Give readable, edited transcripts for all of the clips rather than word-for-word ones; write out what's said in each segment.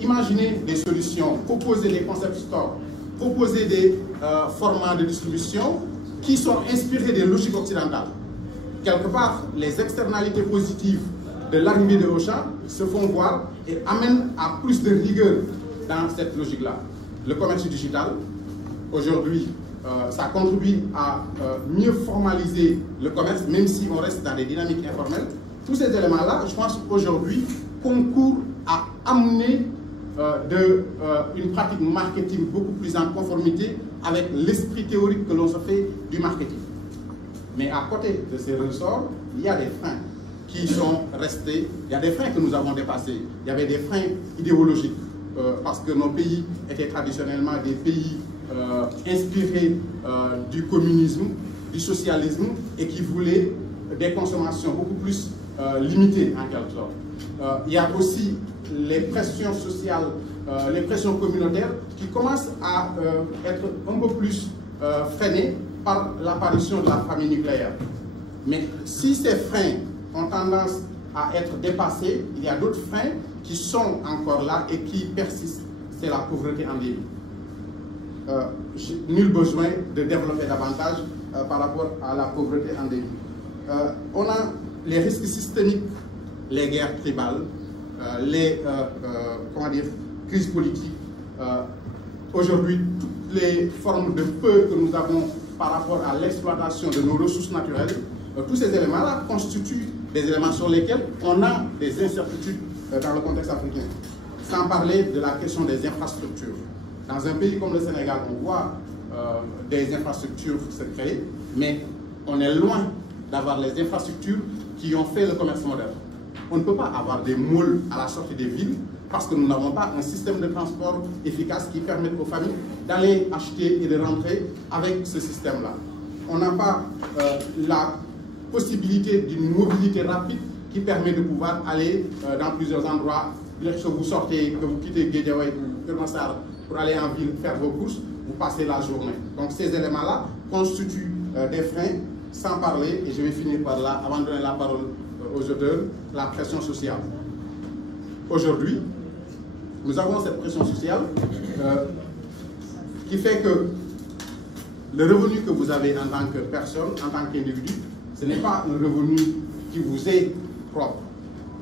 imaginer des solutions, proposer des concept stores, proposer des formats de distribution qui sont inspirés des logiques occidentales. Quelque part, les externalités positives de l'arrivée de Auchan se font voir et amènent à plus de rigueur dans cette logique-là. Le commerce digital, aujourd'hui, ça contribue à mieux formaliser le commerce, même si on reste dans des dynamiques informelles. Tous ces éléments-là, je pense qu'aujourd'hui, concourent à amener une pratique marketing beaucoup plus en conformité avec l'esprit théorique que l'on se fait du marketing. Mais à côté de ces ressorts, il y a des freins qui sont restés, il y a des freins que nous avons dépassés. Il y avait des freins idéologiques, parce que nos pays étaient traditionnellement des pays inspirés du communisme, du socialisme, et qui voulaient des consommations beaucoup plus limitées en quelque sorte. Il y a aussi les pressions sociales, les pressions communautaires qui commencent à être un peu plus freinées par l'apparition de la famille nucléaire. Mais si ces freins ont tendance à être dépassés, il y a d'autres freins qui sont encore là et qui persistent. C'est la pauvreté endémique. Nul besoin de développer davantage par rapport à la pauvreté endémique. On a les risques systémiques, les guerres tribales, les crises politiques. Aujourd'hui, toutes les formes de peur que nous avons par rapport à l'exploitation de nos ressources naturelles, tous ces éléments-là constituent des éléments sur lesquels on a des incertitudes dans le contexte africain. Sans parler de la question des infrastructures. Dans un pays comme le Sénégal, on voit des infrastructures se créer, mais on est loin d'avoir les infrastructures qui ont fait le commerce moderne. On ne peut pas avoir des malls à la sortie des villes parce que nous n'avons pas un système de transport efficace qui permette aux familles d'aller acheter et de rentrer avec ce système-là. On n'a pas la possibilité d'une mobilité rapide qui permet de pouvoir aller dans plusieurs endroits. Lorsque vous sortez, que vous quittez Guédiawaye ou Kermassar pour aller en ville faire vos courses, vous passez la journée. Donc ces éléments-là constituent des freins, sans parler, et je vais finir par là, avant de donner la parole aux auteurs, la pression sociale. Aujourd'hui, nous avons cette pression sociale qui fait que le revenu que vous avez en tant que personne, en tant qu'individu, ce n'est pas un revenu qui vous est propre.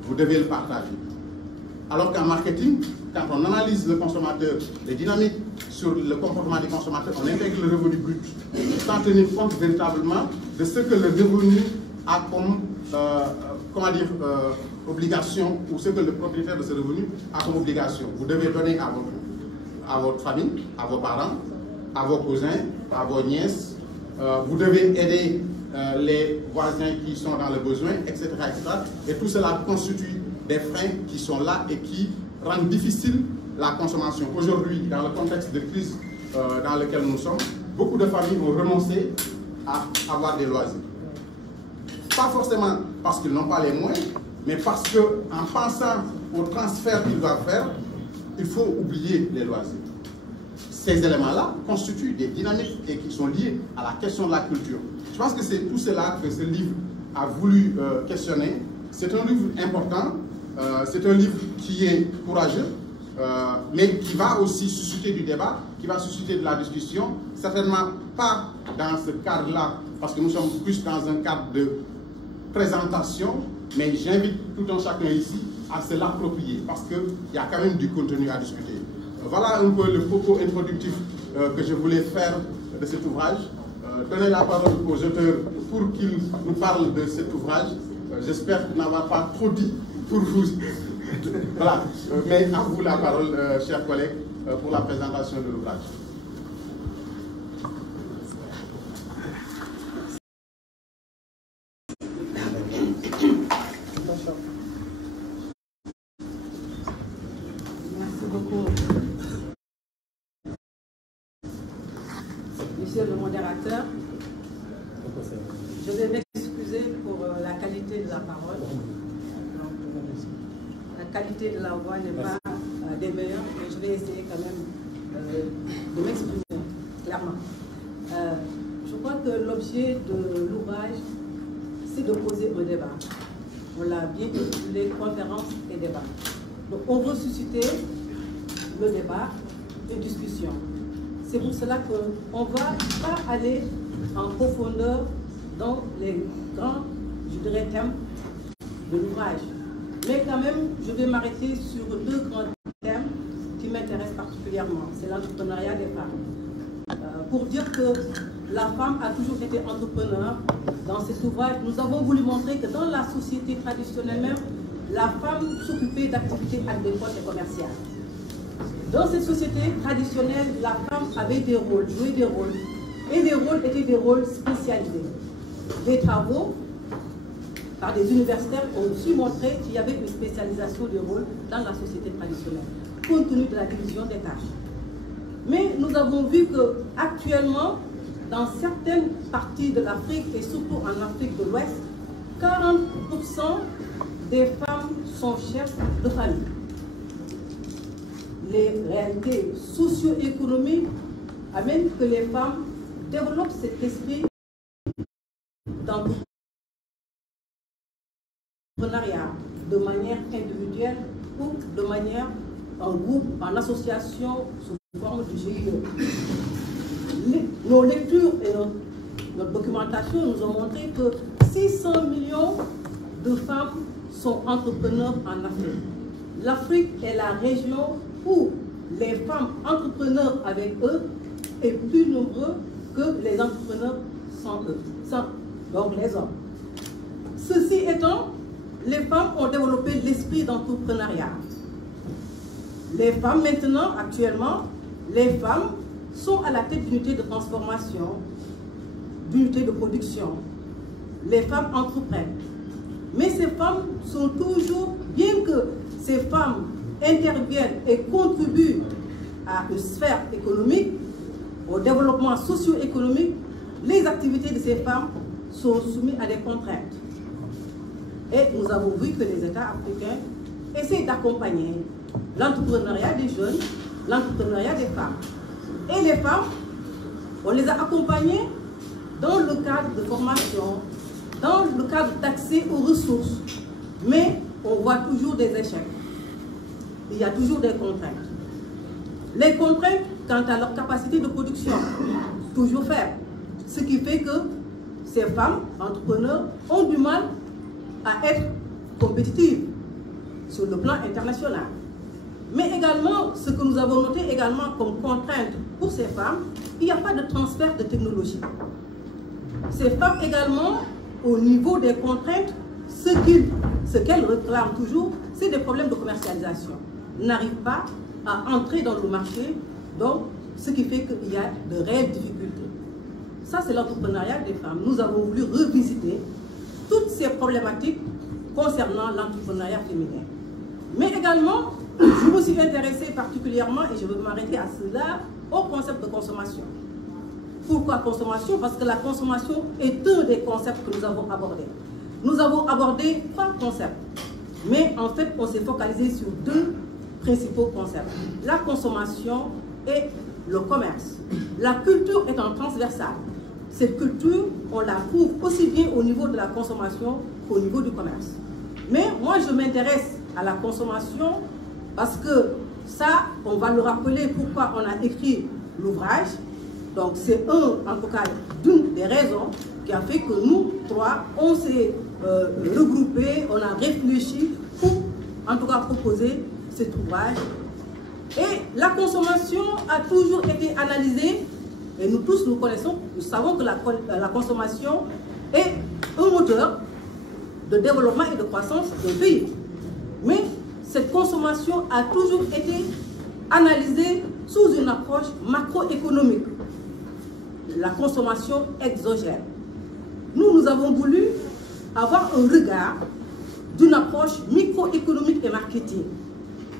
Vous devez le partager. Alors qu'en marketing, quand on analyse le consommateur, les dynamiques sur le comportement des consommateurs, on intègre le revenu brut, sans tenir compte véritablement de ce que le revenu a comme obligation, ou ce que le propriétaire de ce revenu a comme obligation. Vous devez donner à votre famille, à vos parents, à vos cousins, à vos nièces. Vous devez aider les voisins qui sont dans le besoin, etc., etc. Et tout cela constitue des freins qui sont là et qui rendent difficile la consommation. Aujourd'hui, dans le contexte de crise dans lequel nous sommes, beaucoup de familles ont renoncé à avoir des loisirs. Pas forcément parce qu'ils n'ont pas les moyens, mais parce qu'en pensant au transfert qu'ils doivent faire, il faut oublier les loisirs. Ces éléments-là constituent des dynamiques et qui sont liés à la question de la culture. Je pense que c'est tout cela que ce livre a voulu questionner. C'est un livre important, c'est un livre qui est courageux, mais qui va aussi susciter du débat, qui va susciter de la discussion, certainement pas dans ce cadre-là, parce que nous sommes plus dans un cadre de présentation, mais j'invite tout un chacun ici à se l'approprier, parce qu'il y a quand même du contenu à discuter. Voilà un peu le propos introductif que je voulais faire de cet ouvrage. Donner la parole aux auteurs pour qu'ils nous parlent de cet ouvrage. J'espère n'avoir pas trop dit pour vous. Voilà. Mais à vous la parole, chers collègues, pour la présentation de l'ouvrage. Merci beaucoup. Monsieur le modérateur, je vais m'excuser pour la qualité de la parole. Donc, la qualité de la voix n'est pas des meilleures, mais je vais essayer quand même de m'exprimer clairement. Je crois que l'objet de l'ouvrage, c'est de poser un débat. On l'a bien intitulé « Conférence et débat ». Donc on veut susciter le débat, une discussion. C'est pour cela qu'on ne va pas aller en profondeur dans les grands, je dirais, thèmes de l'ouvrage. Mais quand même, je vais m'arrêter sur deux grands thèmes qui m'intéressent particulièrement. C'est l'entrepreneuriat des femmes. Pour dire que la femme a toujours été entrepreneur. Dans cet ouvrage, nous avons voulu montrer que dans la société traditionnelle même, la femme s'occupait d'activités agricoles et commerciales. Dans cette société traditionnelle, la femme avait des rôles, jouait des rôles. Et les rôles étaient des rôles spécialisés. Des travaux par des universitaires ont su montrer qu'il y avait une spécialisation des rôles dans la société traditionnelle, compte tenu de la division des tâches. Mais nous avons vu qu'actuellement, dans certaines parties de l'Afrique et surtout en Afrique de l'Ouest, 40% des femmes sont chefs de famille. Les réalités socio-économiques amènent que les femmes développent cet esprit d'entrepreneuriat de manière individuelle ou de manière en groupe, en association, sous forme de GIE. Nos lectures et notre documentation nous ont montré que 600 millions de femmes sont entrepreneurs en Afrique. L'Afrique est la région où les femmes entrepreneurs avec eux est plus nombreux que les entrepreneurs sans eux, donc les hommes. Ceci étant, les femmes ont développé l'esprit d'entrepreneuriat. Les femmes maintenant, actuellement, les femmes sont à la tête d'unités de transformation, d'unités de production. Les femmes entreprennent. Mais ces femmes sont toujours, bien que ces femmes interviennent et contribuent à une sphère économique, au développement socio-économique, les activités de ces femmes sont soumises à des contraintes. Et nous avons vu que les États africains essaient d'accompagner l'entrepreneuriat des jeunes, l'entrepreneuriat des femmes. Et les femmes, on les a accompagnées dans le cadre de formation, dans le cadre d'accès aux ressources. Mais on voit toujours des échecs. Il y a toujours des contraintes. Les contraintes quant à leur capacité de production, toujours faible. Ce qui fait que ces femmes entrepreneurs ont du mal à être compétitives sur le plan international. Mais également, ce que nous avons noté également comme contrainte pour ces femmes, il n'y a pas de transfert de technologie. Ces femmes également, au niveau des contraintes, ce qu'elles réclament toujours, c'est des problèmes de commercialisation. N'arrivent pas à entrer dans le marché, donc ce qui fait qu'il y a de réelles difficultés. Ça, c'est l'entrepreneuriat des femmes. Nous avons voulu revisiter toutes ces problématiques concernant l'entrepreneuriat féminin. Mais également, je me suis intéressée particulièrement, et je veux m'arrêter à cela, au concept de consommation. Pourquoi consommation? Parce que la consommation est un des concepts que nous avons abordés. Nous avons abordé 3 concepts, mais en fait, on s'est focalisé sur 2 principaux concepts. La consommation et le commerce. La culture étant transversale. Cette culture, on la trouve aussi bien au niveau de la consommation qu'au niveau du commerce. Mais moi, je m'intéresse à la consommation parce que ça, on va le rappeler pourquoi on a écrit l'ouvrage. Donc, c'est en tout cas, d'une des raisons qui a fait que nous 3, on s'est regroupés, on a réfléchi pour, en tout cas, proposer cet ouvrage. Et la consommation a toujours été analysée, et nous tous nous connaissons, nous savons que la consommation est un moteur de développement et de croissance d'un pays. Mais cette consommation a toujours été analysée sous une approche macroéconomique. La consommation exogène. Nous avons voulu avoir un regard d'une approche microéconomique et marketing.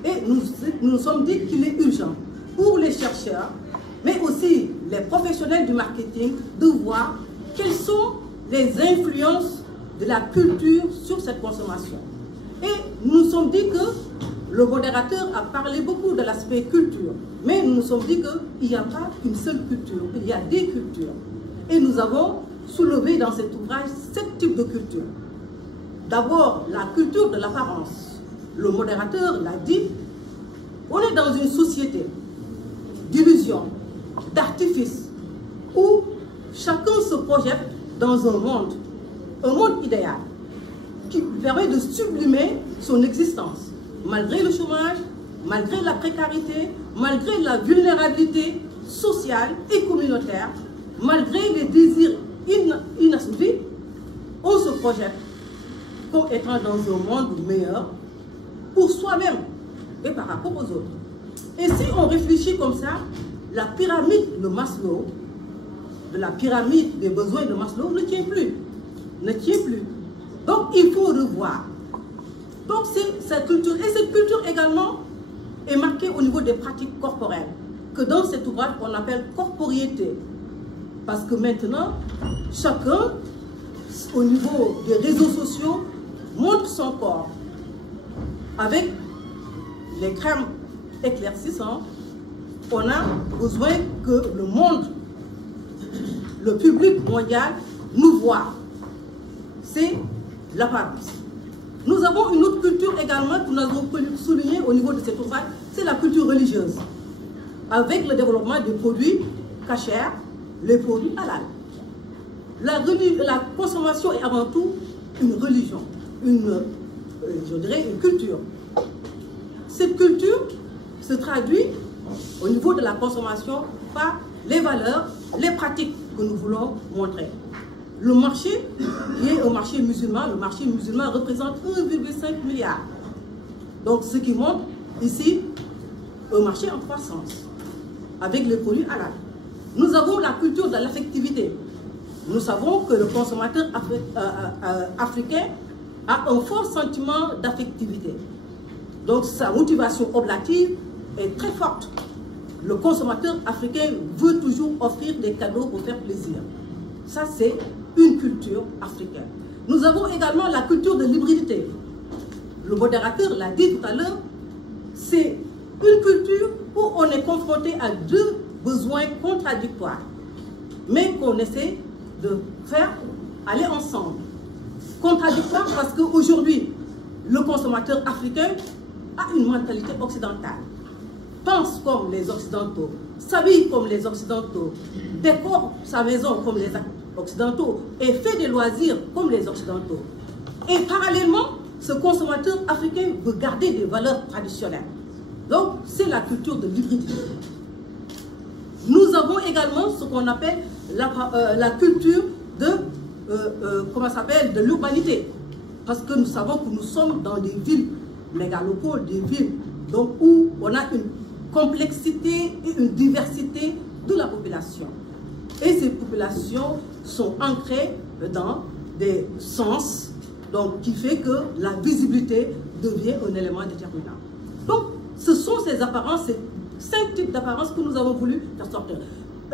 Et nous nous sommes dit qu'il est urgent pour les chercheurs, mais aussi les professionnels du marketing, de voir quelles sont les influences de la culture sur cette consommation. Et nous nous sommes dit que le modérateur a parlé beaucoup de l'aspect culture, mais nous nous sommes dit qu'il n'y a pas qu'une seule culture, il y a des cultures. Et nous avons soulevé dans cet ouvrage 7 types de cultures. D'abord, la culture de l'apparence, le modérateur l'a dit, on est dans une société d'illusions, d'artifices, où chacun se projette dans un monde idéal, qui permet de sublimer son existence, malgré le chômage, malgré la précarité, malgré la vulnérabilité sociale et communautaire, malgré les désirs inassouvis, on se projette comme étant dans un monde meilleur pour soi-même et par rapport aux autres. Et si on réfléchit comme ça, la pyramide de Maslow, de la pyramide des besoins de Maslow, ne tient plus. Ne tient plus. Donc il faut revoir. Donc c'est cette culture. Et cette culture également est marquée au niveau des pratiques corporelles, que dans cet ouvrage on appelle corporiété. Parce que maintenant, chacun, au niveau des réseaux sociaux, montre son corps. Avec les crèmes éclaircissantes, on a besoin que le monde, le public mondial, nous voit. C'est l'apparence. Nous avons une autre culture également que nous avons souligné au niveau de cet ouvrage, c'est la culture religieuse. Avec le développement des produits cachers, les produits halal. La consommation est avant tout une religion, je dirais une culture. Cette culture se traduit au niveau de la consommation par les valeurs, les pratiques que nous voulons montrer. Le marché, qui est un marché musulman, le marché musulman représente 1,5 milliard. Donc ce qui montre ici un marché en croissance avec les produits halal. Nous avons la culture de l'affectivité. Nous savons que le consommateur africain a un fort sentiment d'affectivité. Donc sa motivation oblative est très forte. Le consommateur africain veut toujours offrir des cadeaux pour faire plaisir. Ça, c'est une culture africaine. Nous avons également la culture de l'hybridité. Le modérateur l'a dit tout à l'heure, c'est une culture où on est confronté à deux besoins contradictoires, mais qu'on essaie de faire aller ensemble. Contradictoire parce qu'aujourd'hui, le consommateur africain a une mentalité occidentale, pense comme les Occidentaux, s'habille comme les Occidentaux, décore sa maison comme les Occidentaux et fait des loisirs comme les Occidentaux. Et parallèlement, ce consommateur africain veut garder des valeurs traditionnelles. Donc, c'est la culture de l'hybridité. Nous avons également ce qu'on appelle la culture de l'urbanité. Parce que nous savons que nous sommes dans des villes mégalopoles, des villes donc, où on a une complexité et une diversité de la population. Et ces populations sont ancrées dans des sens, donc, qui fait que la visibilité devient un élément déterminant. Donc, ce sont ces apparences, ces 5 types d'apparences que nous avons voulu faire sortir.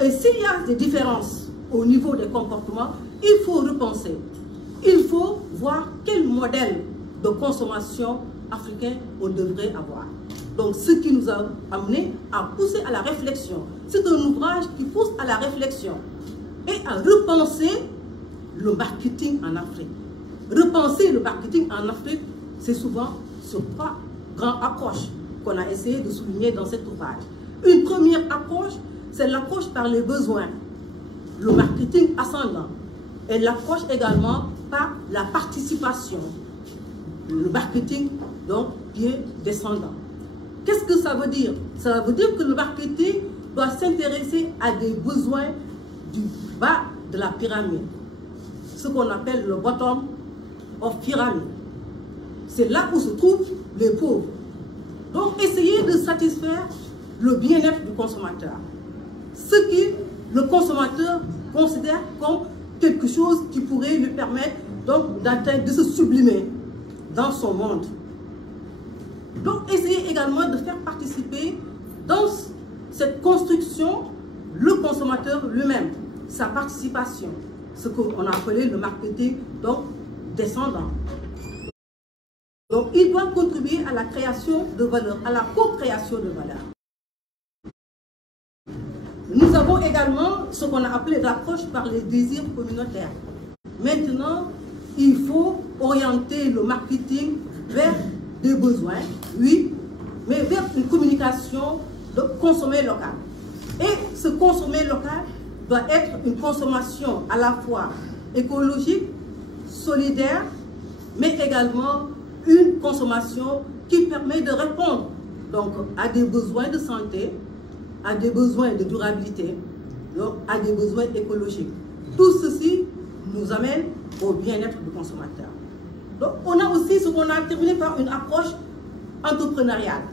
Et s'il y a des différences au niveau des comportements, il faut repenser. Il faut voir quel modèle de consommation africain on devrait avoir. Donc, ce qui nous a amené à pousser à la réflexion. C'est un ouvrage qui pousse à la réflexion et à repenser le marketing en Afrique. Repenser le marketing en Afrique, c'est souvent sur 3 grandes approches qu'on a essayé de souligner dans cet ouvrage. Une première approche, c'est l'approche par les besoins, le marketing ascendant, et l'approche également par la participation, le marketing donc qui est descendant. Qu'est-ce que ça veut dire? Ça veut dire que le marketing doit s'intéresser à des besoins du bas de la pyramide, ce qu'on appelle le bottom of pyramid. C'est là où se trouvent les pauvres. Donc, essayer de satisfaire le bien-être du consommateur. Ce que le consommateur considère comme quelque chose qui pourrait lui permettre donc d'atteindre, de se sublimer dans son monde. Donc, essayer également de faire participer dans cette construction le consommateur lui-même, sa participation, ce qu'on a appelé le marketing donc descendant. Donc, il doit contribuer à la création de valeur, à la co-création de valeur. Nous avons également ce qu'on a appelé l'approche par les désirs communautaires. Maintenant, il faut orienter le marketing vers des besoins, oui, mais vers une communication de consommer local. Et ce consommer local doit être une consommation à la fois écologique, solidaire, mais également une consommation qui permet de répondre donc, à des besoins de santé, à des besoins de durabilité, donc, à des besoins écologiques. Tout ceci nous amène au bien-être du consommateur. Donc, on a aussi ce qu'on a terminé par une approche entrepreneuriale.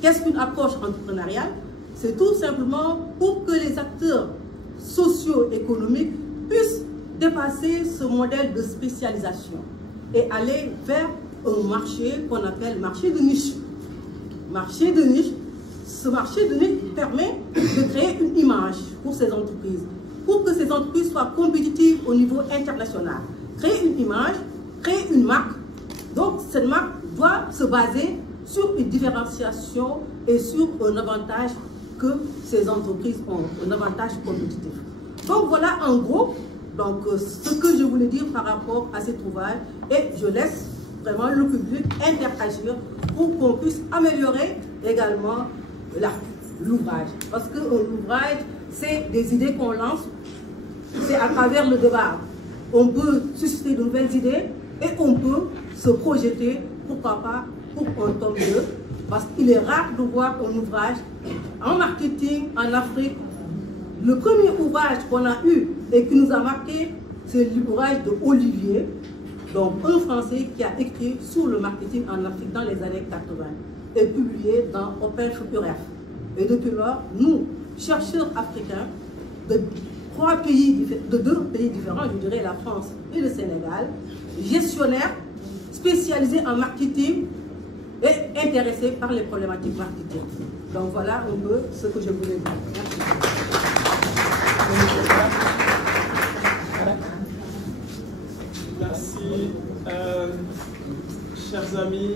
Qu'est-ce qu'une approche entrepreneuriale? C'est tout simplement pour que les acteurs socio-économiques puissent dépasser ce modèle de spécialisation et aller vers un marché qu'on appelle marché de niche. Marché de niche, ce marché de niche permet de créer une image pour ces entreprises, pour que ces entreprises soient compétitives au niveau international. Créer une image, créer une marque. Donc cette marque doit se baser sur une différenciation et sur un avantage que ces entreprises ont, un avantage compétitif. Donc voilà en gros donc, ce que je voulais dire par rapport à cet ouvrage et je laisse vraiment le public interagir pour qu'on puisse améliorer également l'ouvrage. Parce que l'ouvrage, c'est des idées qu'on lance, c'est à travers le débat. On peut susciter de nouvelles idées et on peut se projeter, pourquoi pas, pour un tome 2. Parce qu'il est rare de voir un ouvrage en marketing en Afrique. Le premier ouvrage qu'on a eu et qui nous a marqué, c'est l'ouvrage de Olivier, donc un Français qui a écrit sur le marketing en Afrique dans les années 80 et publié dans Open Futuref. Et depuis lors, nous, chercheurs africains de deux pays différents, je dirais la France et le Sénégal, gestionnaires spécialisés en marketing et intéressés par les problématiques marketing. Donc voilà un peu ce que je voulais dire. Merci. Chers amis,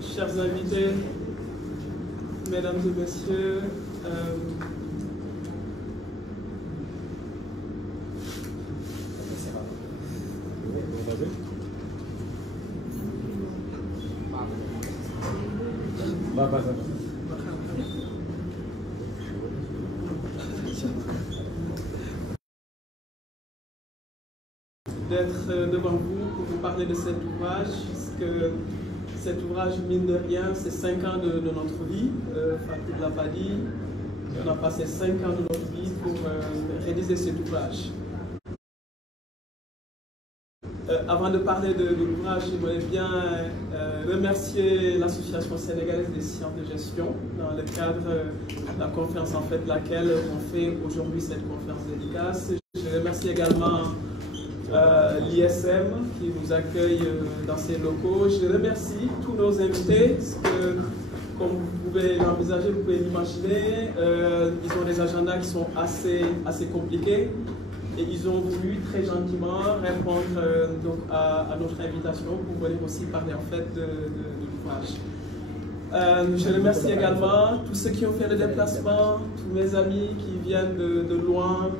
chers invités, mesdames et messieurs, d'être devant vous pour vous parler de cet ouvrage, puisque cet ouvrage, mine de rien, c'est 5 ans de notre vie. Fatou l'a pas dit, on a passé 5 ans de notre vie pour réaliser cet ouvrage. Avant de parler de l'ouvrage, j'aimerais bien remercier l'Association sénégalaise des sciences de gestion dans le cadre de la conférence en fait laquelle on fait aujourd'hui cette conférence dédicace. Je remercie également l'ISM qui nous accueille dans ses locaux. Je remercie tous nos invités parce que, comme vous pouvez l'envisager, vous pouvez l'imaginer, ils ont des agendas qui sont assez compliqués. Et ils ont voulu très gentiment répondre donc à notre invitation pour venir aussi parler en fait de l'ouvrage. Je remercie également tous ceux qui ont fait le déplacement, tous mes amis qui viennent de loin,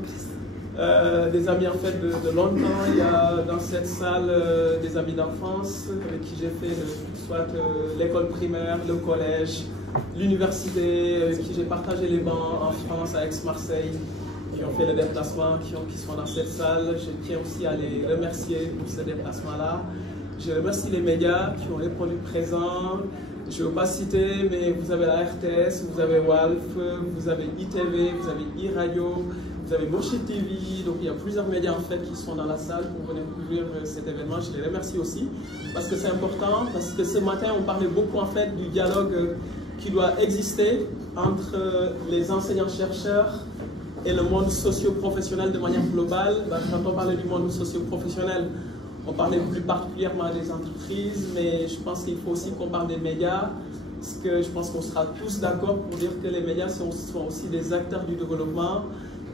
des amis en fait de longtemps. Il y a dans cette salle des amis d'enfance avec qui j'ai fait soit l'école primaire, le collège, l'université, avec qui j'ai partagé les bancs en France, à Aix-Marseille, qui ont fait le déplacement, qui sont dans cette salle. Je tiens aussi à les remercier pour ce déplacement-là. Je remercie les médias qui ont répondu présents. Je ne vais pas citer, mais vous avez la RTS, vous avez WALF, vous avez ITV, vous avez iRadio, vous avez Mourchid TV. Donc il y a plusieurs médias en fait qui sont dans la salle pour venir couvrir cet événement. Je les remercie aussi parce que c'est important, parce que ce matin on parlait beaucoup en fait du dialogue qui doit exister entre les enseignants-chercheurs et le monde socio-professionnel de manière globale. Quand on parlait du monde socio-professionnel, on parlait plus particulièrement des entreprises, mais je pense qu'il faut aussi qu'on parle des médias, parce que je pense qu'on sera tous d'accord pour dire que les médias sont aussi des acteurs du développement,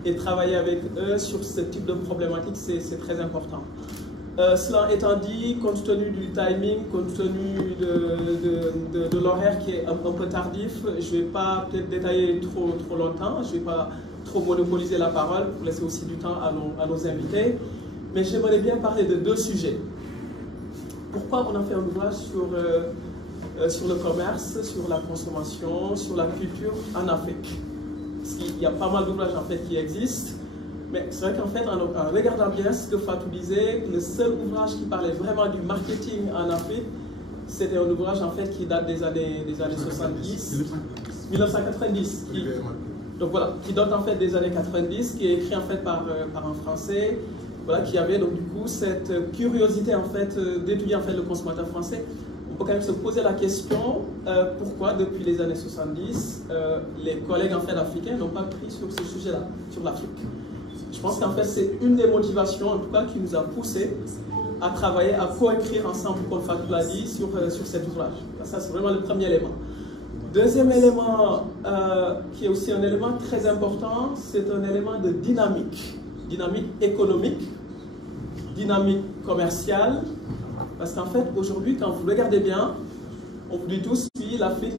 et travailler avec eux sur ce type de problématique, c'est très important. Cela étant dit, compte tenu du timing, compte tenu de l'horaire qui est un peu tardif, je ne vais pas peut-être détailler trop longtemps, je ne vais pas trop monopoliser la parole pour laisser aussi du temps à nos invités. Mais j'aimerais bien parler de deux sujets. Pourquoi on a fait un ouvrage sur sur le commerce, sur la consommation, sur la culture en Afrique. Il y a pas mal d'ouvrages en fait qui existent, mais c'est vrai qu'en fait, en regardant bien ce que Fatou disait, le seul ouvrage qui parlait vraiment du marketing en Afrique, c'était un ouvrage en fait qui date des années 70, 1990. Donc voilà, qui date en fait des années 90, qui est écrit en fait par un Français, voilà, qui avait donc du coup cette curiosité en fait d'étudier en fait le consommateur français. On peut quand même se poser la question pourquoi depuis les années 70 les collègues en fait africains n'ont pas pris sur ce sujet-là, sur l'Afrique. Je pense qu'en fait c'est une des motivations en tout cas qui nous a poussé à travailler, à co-écrire ensemble, comme Fatou l'a dit, sur cet ouvrage. Ça c'est vraiment le premier élément. Deuxième élément qui est aussi un élément très important, c'est un élément de dynamique. Dynamique économique, dynamique commerciale. Parce qu'en fait, aujourd'hui, quand vous regardez bien, on vous dit tous, puis l'Afrique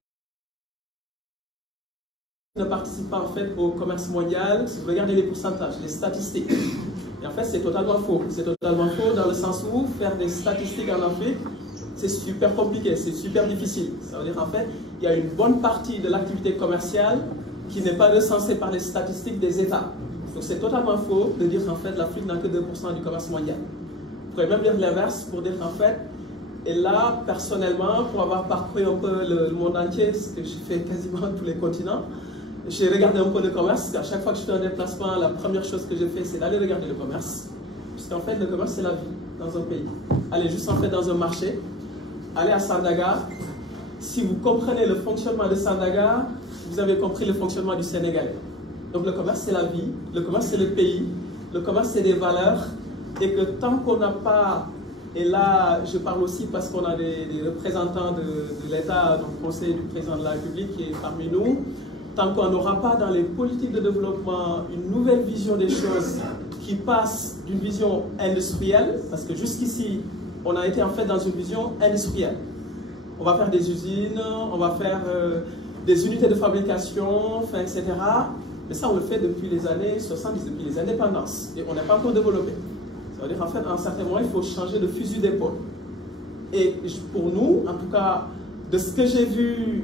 ne participe pas en fait au commerce mondial. Si vous regardez les pourcentages, les statistiques, et en fait, c'est totalement faux. C'est totalement faux dans le sens où faire des statistiques en Afrique, c'est super compliqué, c'est super difficile. Ça veut dire en fait, il y a une bonne partie de l'activité commerciale qui n'est pas recensée par les statistiques des États. Donc c'est totalement faux de dire qu'en fait l'Afrique n'a que 2% du commerce mondial. Vous pouvez même dire l'inverse pour dire qu'en fait, et là personnellement, pour avoir parcouru un peu le monde entier, ce que je fais quasiment tous les continents, j'ai regardé un peu le commerce. À chaque fois que je fais un déplacement, la première chose que je fais, c'est d'aller regarder le commerce. Puisqu'en fait, le commerce, c'est la vie dans un pays. Allez juste en fait dans un marché, allez à Sandaga. Si vous comprenez le fonctionnement de Sandaga, vous avez compris le fonctionnement du Sénégalais. Donc le commerce, c'est la vie, le commerce, c'est le pays, le commerce, c'est des valeurs. Et que tant qu'on n'a pas, et là je parle aussi parce qu'on a des représentants de l'État, donc conseil du président de la République qui est parmi nous, tant qu'on n'aura pas dans les politiques de développement une nouvelle vision des choses qui passe d'une vision industrielle, parce que jusqu'ici, on a été en fait dans une vision industrielle. On va faire des usines, on va faire des unités de fabrication, enfin, etc. Mais ça, on le fait depuis les années 70, depuis les indépendances. Et on n'est pas encore développé. Ça veut dire qu'en fait, à un certain moment, il faut changer de fusil d'épaule. Et pour nous, en tout cas, de ce que j'ai vu,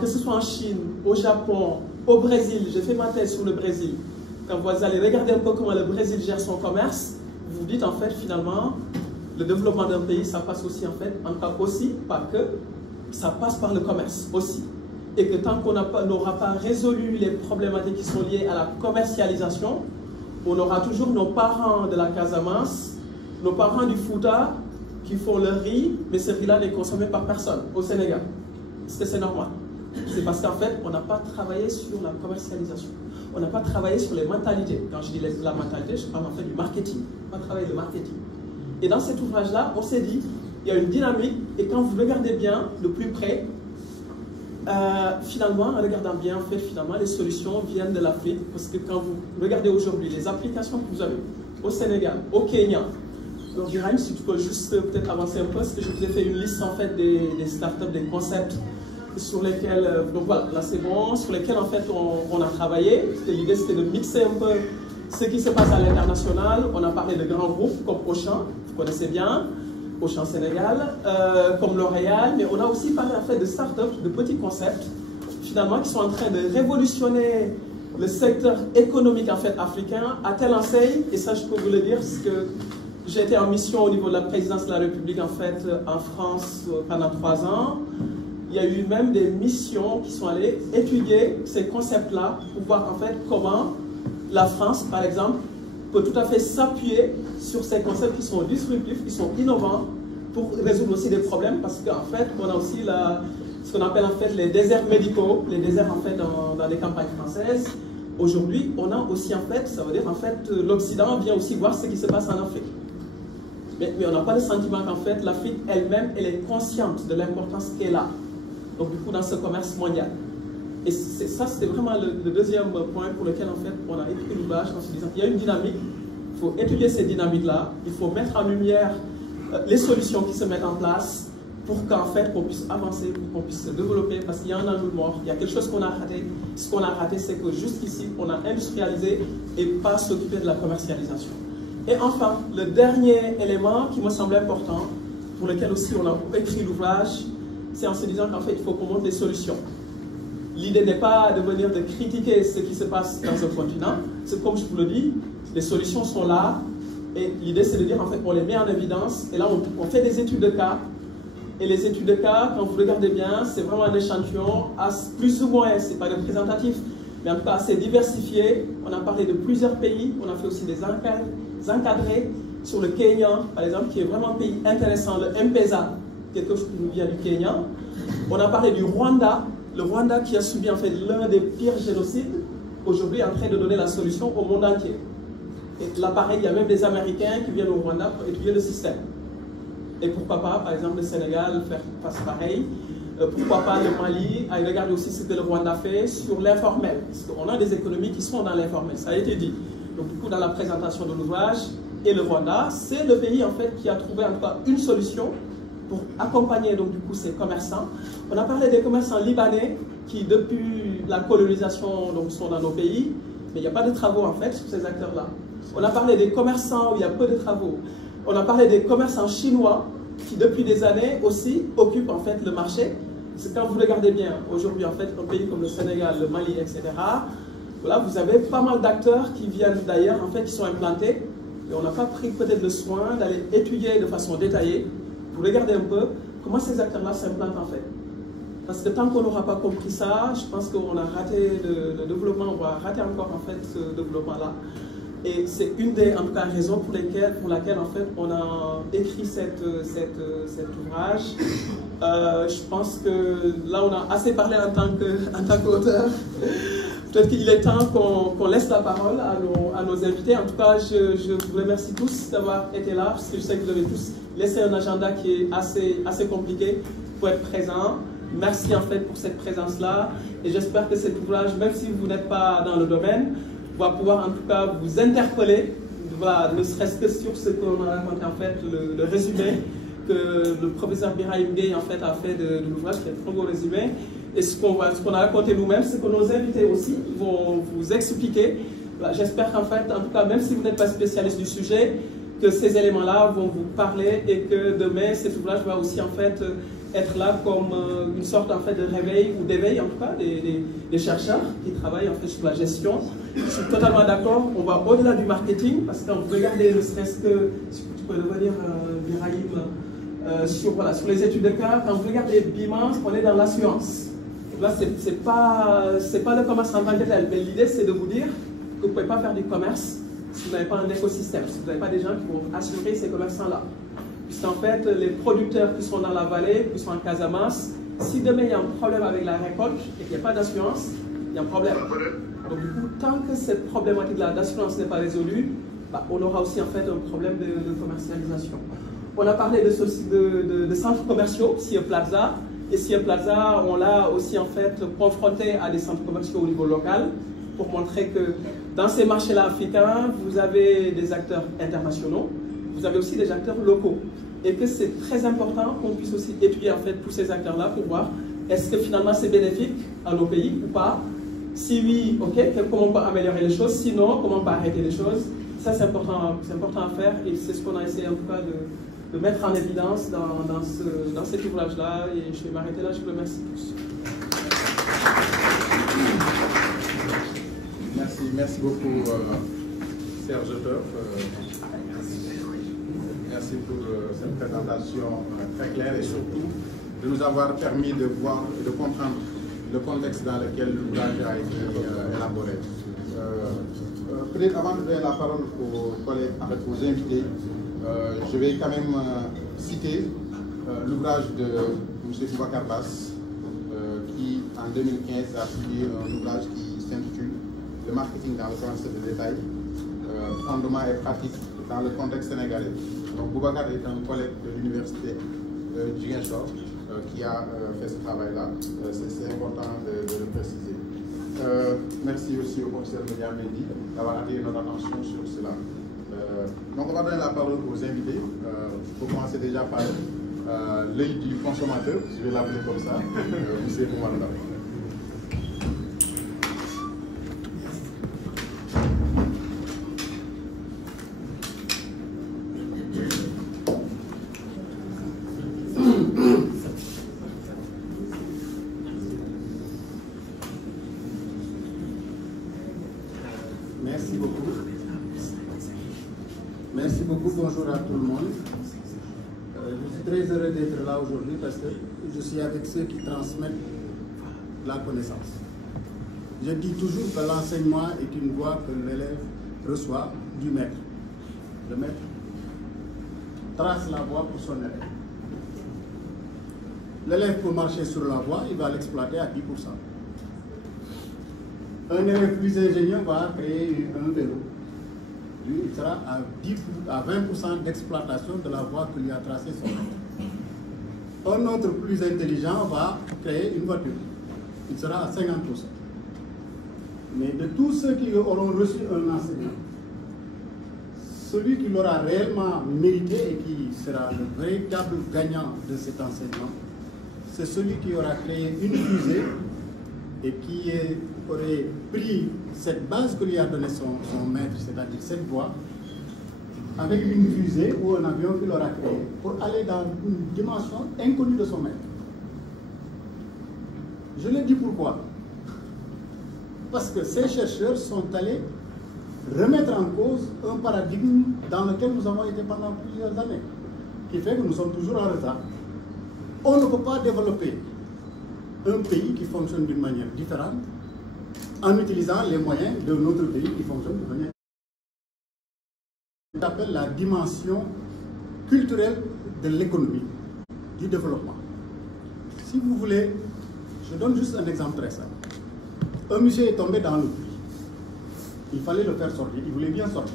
que ce soit en Chine, au Japon, au Brésil, j'ai fait ma thèse sur le Brésil. Quand vous allez regarder un peu comment le Brésil gère son commerce, vous vous dites en fait, finalement, le développement d'un pays, ça passe aussi, en fait, en tout cas aussi, pas que, ça passe par le commerce aussi. Et que tant qu'on n'aura pas résolu les problématiques qui sont liées à la commercialisation, on aura toujours nos parents de la Casamance, nos parents du Fouta qui font le riz, mais ce riz-là n'est consommé par personne au Sénégal. Est-ce que c'est normal? C'est parce qu'en fait, on n'a pas travaillé sur la commercialisation. On n'a pas travaillé sur les mentalités. Quand je dis la mentalité, je parle en fait du marketing. On n'a pas travaillé le marketing. Et dans cet ouvrage-là, on s'est dit, il y a une dynamique, et quand vous regardez bien de plus près, finalement, en regardant bien, en fait, finalement, les solutions viennent de l'Afrique, parce que quand vous regardez aujourd'hui les applications que vous avez au Sénégal, au Kenya, donc Birahim, si tu peux juste peut-être avancer un peu, parce que je vous ai fait une liste en fait des startups, des concepts sur lesquels, donc voilà, là c'est bon, sur lesquels en fait on a travaillé. L'idée c'était de mixer un peu ce qui se passe à l'international. On a parlé de grands groupes comme Auchan, vous connaissez bien, Auchan Sénégal, comme L'Oréal, mais on a aussi parlé en fait de startups, de petits concepts, finalement qui sont en train de révolutionner le secteur économique en fait africain à telle enseigne, et ça je peux vous le dire parce que j'ai été en mission au niveau de la présidence de la République en fait en France pendant 3 ans. Il y a eu même des missions qui sont allées étudier ces concepts-là pour voir en fait comment la France, par exemple, peut tout à fait s'appuyer sur ces concepts qui sont disruptifs, qui sont innovants pour résoudre aussi des problèmes, parce qu'en fait, on a aussi ce qu'on appelle en fait les déserts médicaux, les déserts en fait dans les campagnes françaises. Aujourd'hui, on a aussi en fait, ça veut dire en fait l'Occident vient aussi voir ce qui se passe en Afrique. Mais on n'a pas le sentiment qu'en fait l'Afrique elle-même, elle est consciente de l'importance qu'elle a. Donc du coup dans ce commerce mondial. Et ça c'était vraiment le deuxième point pour lequel en fait on a écrit l'ouvrage en se disant qu'il y a une dynamique, il faut étudier cette dynamique-là, il faut mettre en lumière les solutions qui se mettent en place pour qu'en fait on puisse avancer, pour qu'on puisse se développer, parce qu'il y a un angle mort, il y a quelque chose qu'on a raté. Ce qu'on a raté, c'est que jusqu'ici on a industrialisé et pas s'occuper de la commercialisation. Et enfin, le dernier élément qui me semble important, pour lequel aussi on a écrit l'ouvrage, c'est en se disant qu'en fait, il faut qu'on montre des solutions. L'idée n'est pas de venir de critiquer ce qui se passe dans un continent. C'est comme je vous le dis, les solutions sont là. Et l'idée, c'est de dire, en fait, on les met en évidence. Et là, on fait des études de cas. Et les études de cas, quand vous regardez bien, c'est vraiment un échantillon, plus ou moins, c'est pas représentatif, mais en tout cas assez diversifié. On a parlé de plusieurs pays. On a fait aussi des encadrés sur le Kenya, par exemple, qui est vraiment un pays intéressant, le M-Pesa, quelque chose qui nous vient du Kenya. On a parlé du Rwanda, le Rwanda qui a subi en fait l'un des pires génocides, aujourd'hui en train de donner la solution au monde entier. Et là, pareil, il y a même des Américains qui viennent au Rwanda pour étudier le système. Et pourquoi pas, par exemple, le Sénégal fasse pareil. Pourquoi pas le Mali, à regarder aussi ce que le Rwanda fait sur l'informel. Parce qu'on a des économies qui sont dans l'informel, ça a été dit. Donc, du coup, dans la présentation de l'ouvrage, et le Rwanda, c'est le pays en fait qui a trouvé en tout cas une solution pour accompagner donc du coup ces commerçants. On a parlé des commerçants libanais qui depuis la colonisation donc, sont dans nos pays, mais il n'y a pas de travaux en fait sur ces acteurs-là. On a parlé des commerçants où il y a peu de travaux. On a parlé des commerçants chinois qui depuis des années aussi occupent en fait le marché. C'est quand vous regardez bien aujourd'hui en fait un pays comme le Sénégal, le Mali, etc. Voilà, vous avez pas mal d'acteurs qui viennent d'ailleurs en fait qui sont implantés. Et on n'a pas pris peut-être le soin d'aller étudier de façon détaillée pour regarder un peu comment ces acteurs-là s'implantent en fait. Parce que tant qu'on n'aura pas compris ça, je pense qu'on a raté le développement, on va rater encore en fait ce développement-là. Et c'est une des en tout cas, raisons pour laquelle en fait on a écrit cet ouvrage. Je pense que là on a assez parlé en tant qu'auteur. Peut-être qu'il est temps qu'on laisse la parole à nos invités. En tout cas, je vous remercie tous d'avoir été là, parce que je sais que vous avez tous laissé un agenda qui est assez compliqué pour être présent. Merci en fait pour cette présence-là. Et j'espère que cet ouvrage, même si vous n'êtes pas dans le domaine, va pouvoir en tout cas vous interpeller, voilà, ne serait-ce que sur ce qu'on a raconté en fait, le résumé que le professeur Birahim Gueye en fait a fait de l'ouvrage, qui est un très beau résumé. Et ce qu'on a raconté nous-mêmes, c'est que nos invités aussi vont vous expliquer. Voilà, j'espère qu'en fait, en tout cas, même si vous n'êtes pas spécialiste du sujet, que ces éléments-là vont vous parler et que demain, cet ouvrage va aussi en fait être là comme une sorte en fait de réveil ou d'éveil en tout cas des chercheurs qui travaillent en fait sur la gestion. Je suis totalement d'accord, on va au-delà du marketing parce que quand vous regardez ne serait-ce que, si tu peux revenir Birahim, sur les études de cas, quand vous regardez BIMAN, on est dans l'assurance. Là, c'est pas le commerce en tant que tel, mais l'idée c'est de vous dire que vous ne pouvez pas faire du commerce si vous n'avez pas un écosystème, si vous n'avez pas des gens qui vont assurer ces commerçants-là. Puisqu'en fait, les producteurs qui sont dans la vallée, qui sont en Casamance, si demain il y a un problème avec la récolte et qu'il n'y a pas d'assurance, il y a un problème. Donc du coup, tant que cette problématique-là d'assurance n'est pas résolue, bah, on aura aussi en fait un problème de commercialisation. On a parlé de centres commerciaux, SIE Plaza, et SIE Plaza, on l'a aussi en fait confronté à des centres commerciaux au niveau local pour montrer que dans ces marchés-là africains, vous avez des acteurs internationaux, vous avez aussi des acteurs locaux. Et que c'est très important qu'on puisse aussi étudier en fait tous ces acteurs-là pour voir est-ce que finalement c'est bénéfique à nos pays ou pas. Si oui, ok, comment on peut améliorer les choses, sinon comment on peut arrêter les choses. Ça c'est important à faire et c'est ce qu'on a essayé en tout cas de mettre en évidence dans cet ouvrage-là. Et je vais m'arrêter là, je vous remercie tous. Merci beaucoup Serge Teuf. Merci pour cette présentation très claire et surtout de nous avoir permis de voir et de comprendre le contexte dans lequel l'ouvrage a été élaboré. Peut-être avant de donner la parole aux collègues, aux invités, je vais quand même citer l'ouvrage de M. Boubacar Bass, qui en 2015 a publié un ouvrage qui s'intitule « Le marketing dans le commerce de détail, fondements et pratiques dans le contexte sénégalais ». Donc Boubacar est un collègue de l'université de Ziguinchor qui a fait ce travail-là. C'est important de le préciser. Merci aussi au professeur Média Mendy d'avoir attiré notre attention sur cela. Donc on va donner la parole aux invités. Il faut commencer déjà par l'œil du consommateur, je vais l'appeler comme ça, M. Moumanda. beaucoup, bonjour à tout le monde. Je suis très heureux d'être là aujourd'hui parce que je suis avec ceux qui transmettent la connaissance. Je dis toujours que l'enseignement est une voie que l'élève reçoit du maître. Le maître trace la voie pour son élève. L'élève pour marcher sur la voie, il va l'exploiter à 10%. Un élève plus ingénieux va créer un vélo. Lui, il sera à 20% d'exploitation de la voie que lui a tracée son maître. Un autre plus intelligent va créer une voiture. Il sera à 50%. Mais de tous ceux qui auront reçu un enseignement, celui qui l'aura réellement mérité et qui sera le véritable gagnant de cet enseignement, c'est celui qui aura créé une fusée et qui aurait pris cette base que lui a donnée son maître, c'est-à-dire cette voie, avec une fusée ou un avion qu'il aura créé pour aller dans une dimension inconnue de son maître. Je le dis pourquoi? Parce que ces chercheurs sont allés remettre en cause un paradigme dans lequel nous avons été pendant plusieurs années, qui fait que nous sommes toujours en retard. On ne peut pas développer un pays qui fonctionne d'une manière différente en utilisant les moyens d'un autre pays qui fonctionne d'une manière différente. J'appelle la dimension culturelle de l'économie, du développement. Si vous voulez, je donne juste un exemple très simple. Un monsieur est tombé dans le puits. Il fallait le faire sortir, il voulait bien sortir.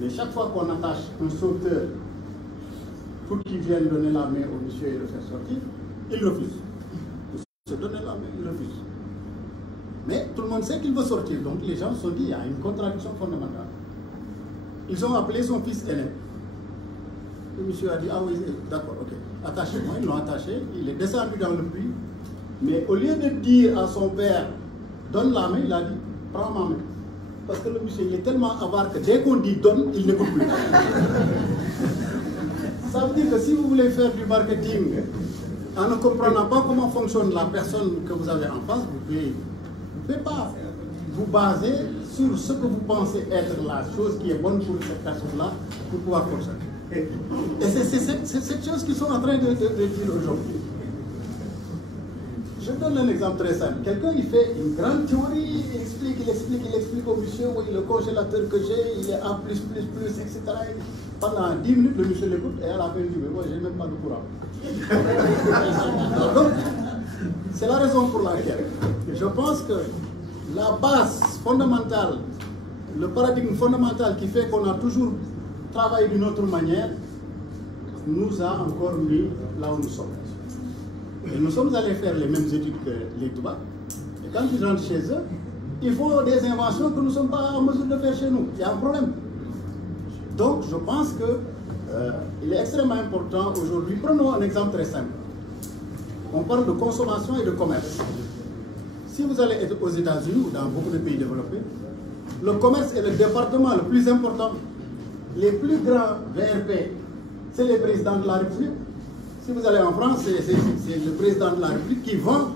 Mais chaque fois qu'on attache un sauveteur pour qu'il vienne donner la main au monsieur et le faire sortir, il refuse. Se donner la main, il refuse. Mais tout le monde sait qu'il veut sortir, donc les gens se sont dit qu'il y a une contradiction fondamentale. Ils ont appelé son fils aîné. Le monsieur a dit, ah oui, d'accord, ok, attachez-moi. Ils l'ont attaché, il est descendu dans le puits. Mais au lieu de dire à son père, donne la main, il a dit, prends ma main. Parce que le monsieur, il est tellement avare que dès qu'on dit donne, il n'écoute plus. Ça veut dire que si vous voulez faire du marketing en ne comprenant pas comment fonctionne la personne que vous avez en face, vous ne pouvez pas vous baser sur ce que vous pensez être la chose qui est bonne pour cette personne-là pour pouvoir fonctionner. Et c'est cette chose qu'ils sont en train de dire aujourd'hui. Je donne un exemple très simple. Quelqu'un, il fait une grande théorie, il explique au monsieur, oui, le congélateur que j'ai, il est A++, etc. Pendant 10 minutes, le monsieur l'écoute et à la fin, il dit, mais moi, je n'ai même pas de courant. Donc, c'est la raison pour laquelle je pense que la base fondamentale, le paradigme fondamental qui fait qu'on a toujours travaillé d'une autre manière, nous a encore mis là où nous sommes. Et nous sommes allés faire les mêmes études que les Touba. Et quand ils rentrent chez eux, ils font des inventions que nous ne sommes pas en mesure de faire chez nous. Il y a un problème. Donc, je pense qu'il est extrêmement important aujourd'hui. Prenons un exemple très simple. On parle de consommation et de commerce. Si vous allez être aux États-Unis ou dans beaucoup de pays développés, le commerce est le département le plus important. Les plus grands VRP, c'est les présidents de la République. Si vous allez en France, c'est le président de la République qui vend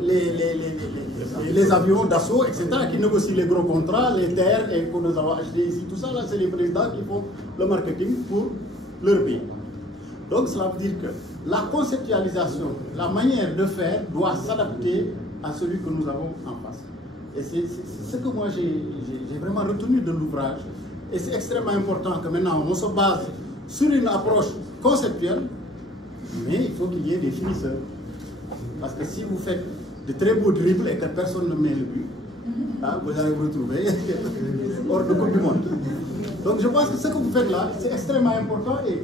les avions d'assaut, etc., qui négocient les gros contrats, les terres et que nous avons acheté ici. Tout ça, là, c'est les présidents qui font le marketing pour leur pays. Donc, cela veut dire que la conceptualisation, la manière de faire doit s'adapter à celui que nous avons en face. Et c'est ce que moi, j'ai vraiment retenu de l'ouvrage. Et c'est extrêmement important que maintenant, on se base sur une approche conceptuelle, mais il faut qu'il y ait des finisseurs. Parce que si vous faites de très beaux dribbles et que personne ne met le but, vous allez vous retrouver hors de Coupe du Monde. Donc je pense que ce que vous faites là, c'est extrêmement important. Et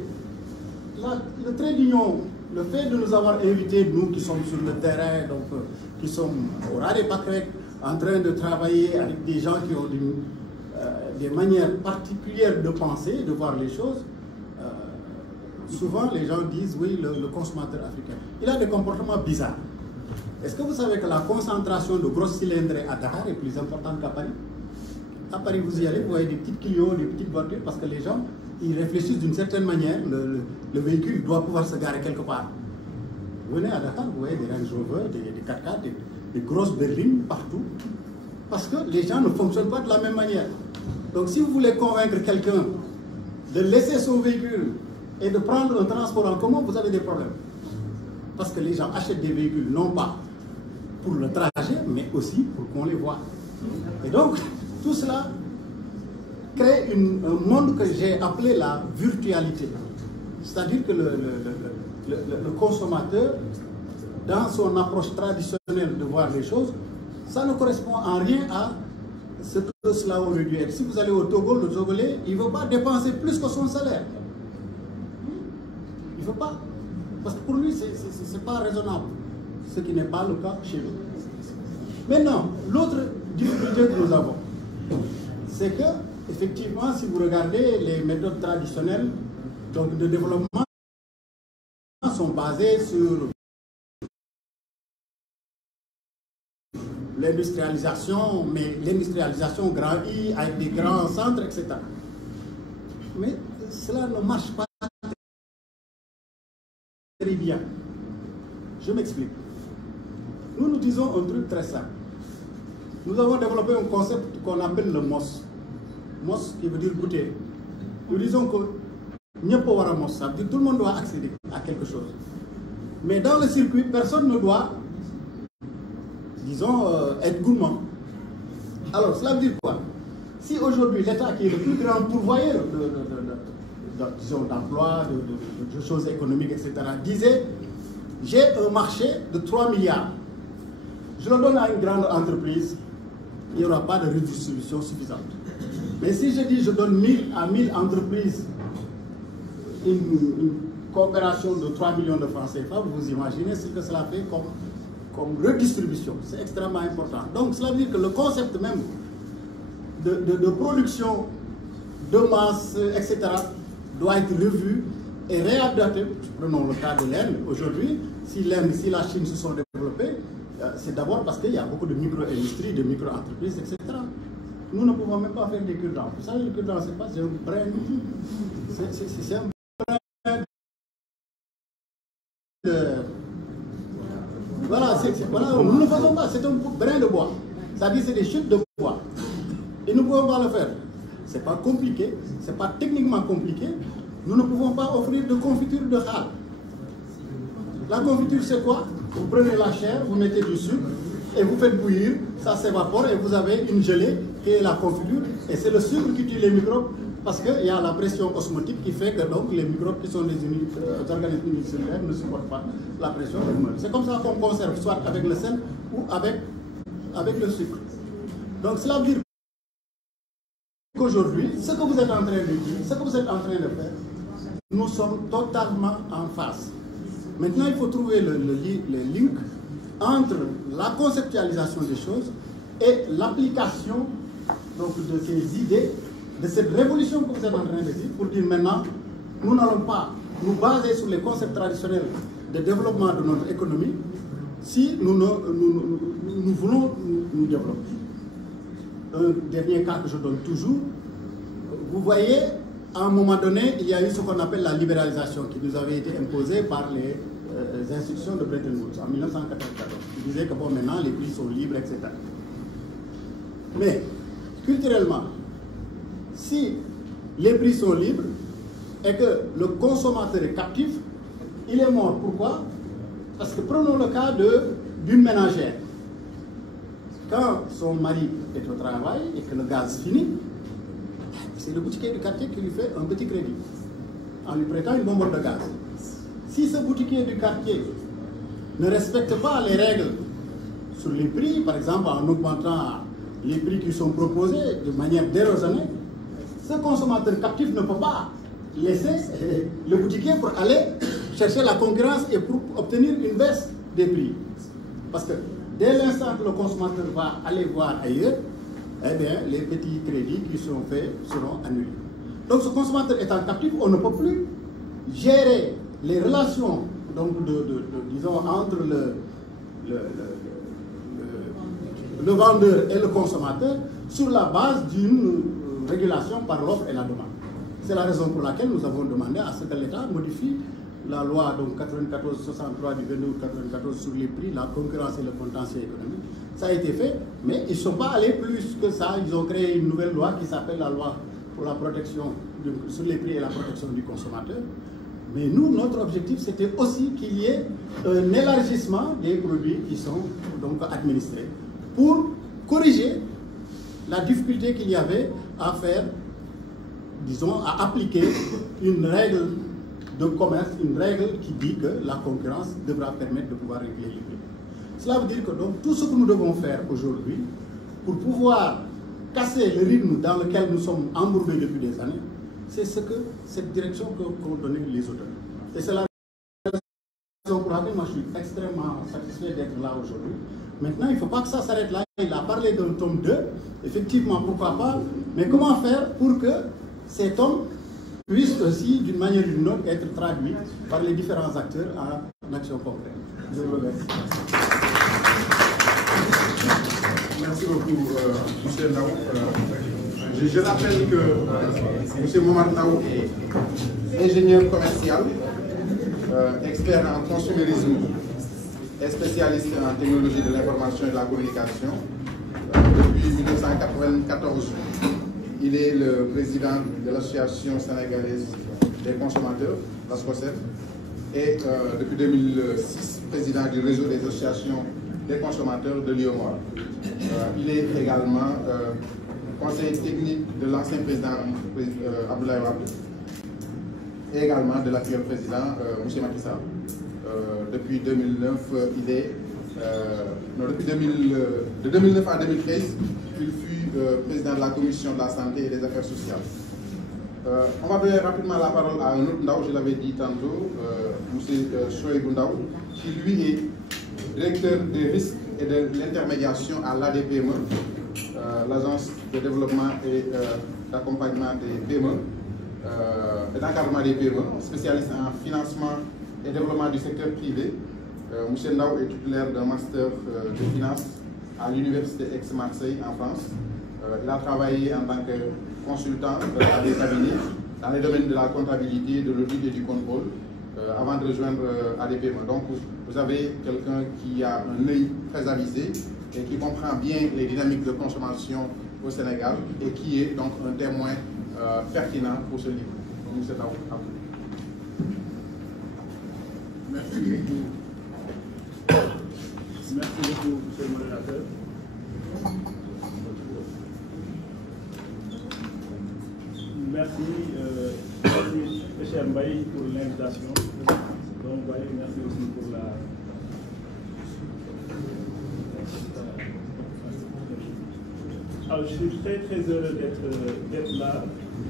là, le trait d'union, le fait de nous avoir invités, nous qui sommes sur le terrain, donc qui sommes au ras des pâquerettes, en train de travailler avec des gens qui ont des manières particulières de penser, de voir les choses, souvent les gens disent, oui, le consommateur africain, il a des comportements bizarres. Est-ce que vous savez que la concentration de grosses cylindrées à Dakar est plus importante qu'à Paris? À Paris, vous y allez, vous voyez des petites Clio, des petites voitures, parce que les gens, ils réfléchissent d'une certaine manière. Le véhicule doit pouvoir se garer quelque part. Vous venez à Dakar, vous voyez des Range Rover, des 4x4, des grosses berlines partout, parce que les gens ne fonctionnent pas de la même manière. Donc si vous voulez convaincre quelqu'un de laisser son véhicule et de prendre un transport en commun, vous avez des problèmes. Parce que les gens achètent des véhicules non pas pour le trajet, mais aussi pour qu'on les voit. Et donc, tout cela crée un monde que j'ai appelé la virtualité. C'est-à-dire que le consommateur, dans son approche traditionnelle de voir les choses, ça ne correspond en rien à ce que cela aurait dû être. Si vous allez au Togo, le Togolais, il ne veut pas dépenser plus que son salaire. Il ne veut pas. Parce que pour lui, ce n'est pas raisonnable. Ce qui n'est pas le cas chez nous. Maintenant, l'autre difficulté que nous avons, c'est que, effectivement, si vous regardez les méthodes traditionnelles donc de développement, sont basées sur l'industrialisation, mais l'industrialisation grand I, avec des grands centres, etc. Mais cela ne marche pas très bien. Je m'explique. Nous disons un truc très simple. Nous avons développé un concept qu'on appelle le MOS. MOS qui veut dire goûter. Nous disons que ça veut dire tout le monde doit accéder à quelque chose. Mais dans le circuit, personne ne doit, disons, être gourmand. Alors, cela veut dire quoi? Si aujourd'hui l'État, qui est le plus grand pourvoyeur d'emploi, de choses économiques, etc., disait, j'ai un marché de 3 milliards, je le donne à une grande entreprise, il n'y aura pas de redistribution suffisante. Mais si je dis, je donne 1000 à 1000 entreprises, une coopération de 3 millions de francs CFA, vous imaginez ce que cela fait comme redistribution. C'est extrêmement important. Donc cela veut dire que le concept même de production, de masse, etc., doit être revu et réadapté. Prenons le cas de l'Inde. Aujourd'hui, si la Chine se sont développées, c'est d'abord parce qu'il y a beaucoup de micro-industries, de micro-entreprises, etc. Nous ne pouvons même pas faire des cure-dents. Vous savez, le cure-dent, c'est pas, c'est un brin. C'est un brin de... Voilà, nous ne faisons pas, c'est un brin de bois. C'est-à-dire c'est des chutes de bois. Et nous ne pouvons pas le faire. Ce n'est pas compliqué, ce n'est pas techniquement compliqué. Nous ne pouvons pas offrir de confiture de hal. La confiture, c'est quoi? Vous prenez la chair, vous mettez du sucre et vous faites bouillir, ça s'évapore et vous avez une gelée qui est la confiture. Et c'est le sucre qui tue les microbes parce qu'il y a la pression osmotique qui fait que donc, les microbes qui sont des organismes unicellulaires ne supportent pas la pression. C'est comme ça qu'on conserve, soit avec le sel ou avec le sucre. Donc cela veut dire qu'aujourd'hui, ce que vous êtes en train de dire, ce que vous êtes en train de faire, nous sommes totalement en face. Maintenant, il faut trouver le link entre la conceptualisation des choses et l'application de ces idées, de cette révolution que vous êtes en train de dire, pour dire maintenant, nous n'allons pas nous baser sur les concepts traditionnels de développement de notre économie si nous voulons nous développer. Un dernier cas que je donne toujours, vous voyez, à un moment donné, il y a eu ce qu'on appelle la libéralisation qui nous avait été imposée par les institutions de Bretton Woods en 1994. Qui disaient que bon, maintenant les prix sont libres, etc. Mais, culturellement, si les prix sont libres et que le consommateur est captif, il est mort. Pourquoi? Parce que prenons le cas d'une ménagère. Quand son mari est au travail et que le gaz finit, c'est le boutiquier du quartier qui lui fait un petit crédit en lui prêtant une bonbonne de gaz. Si ce boutiquier du quartier ne respecte pas les règles sur les prix, par exemple en augmentant les prix qui sont proposés de manière déraisonnée, ce consommateur captif ne peut pas laisser le boutiquier pour aller chercher la concurrence et pour obtenir une baisse des prix. Parce que dès l'instant que le consommateur va aller voir ailleurs, eh bien, les petits crédits qui sont faits seront annulés. Donc ce consommateur étant captif, on ne peut plus gérer les relations donc disons, entre le vendeur et le consommateur sur la base d'une régulation par l'offre et la demande. C'est la raison pour laquelle nous avons demandé à ce que l'État modifie la loi 94-63 du 22 août 94 sur les prix, la concurrence et le contentieux économique. Ça a été fait, mais ils ne sont pas allés plus que ça. Ils ont créé une nouvelle loi qui s'appelle la loi pour la protection, sur les prix et la protection du consommateur. Mais nous, notre objectif, c'était aussi qu'il y ait un élargissement des produits qui sont donc administrés pour corriger la difficulté qu'il y avait à faire, disons, à appliquer une règle de commerce, une règle qui dit que la concurrence devra permettre de pouvoir réguler les prix. Cela veut dire que donc, tout ce que nous devons faire aujourd'hui pour pouvoir casser le rythme dans lequel nous sommes embourbés depuis des années, c'est cette direction qu'ont donné les auteurs. Et c'est la raison pour laquelle moi je suis extrêmement satisfait d'être là aujourd'hui. Maintenant, il ne faut pas que ça s'arrête là. Il a parlé d'un tome 2, effectivement, pourquoi pas, mais comment faire pour que cet tome puisse aussi, d'une manière ou d'une autre, être traduit par les différents acteurs en action concrète. Je vous remercie. Merci beaucoup, M. Ndao. Je rappelle que M. Momar Ndao est ingénieur commercial, expert en consumérisme et spécialiste en technologie de l'information et de la communication. Depuis 1994, il est le président de l'Association sénégalaise des consommateurs, la SCOSEF, et depuis 2006, président du réseau des associations des consommateurs de l'IOMOR. Il est également conseiller technique de l'ancien président Abdoulaye Wade et également de l'actuel président M. Macky Sall. Depuis 2009, il est de 2009 à 2013, il fut président de la commission de la santé et des affaires sociales. On va donner rapidement la parole à un autre Ndao, je l'avais dit tantôt, M. Shoaibou Ndao, qui lui est directeur des risques et de l'intermédiation à l'ADPME, l'agence de développement et d'accompagnement des PME, et d'encadrement des PME, spécialiste en financement et développement du secteur privé. M. Ndao est titulaire d'un master de finance à l'université Aix-Marseille en France. Il a travaillé en tant que consultant à des cabinets dans les domaines de la comptabilité, de l'audit et du contrôle avant de rejoindre ADPME. Donc vous avez quelqu'un qui a un œil très avisé et qui comprend bien les dynamiques de consommation au Sénégal et qui est donc un témoin pertinent pour ce livre. Donc, M. Ndao, à vous. Merci beaucoup. Merci beaucoup, M. le modérateur. Merci, M. Mbaye, pour l'invitation. Donc, merci aussi pour la... Alors, je suis très heureux d'être là.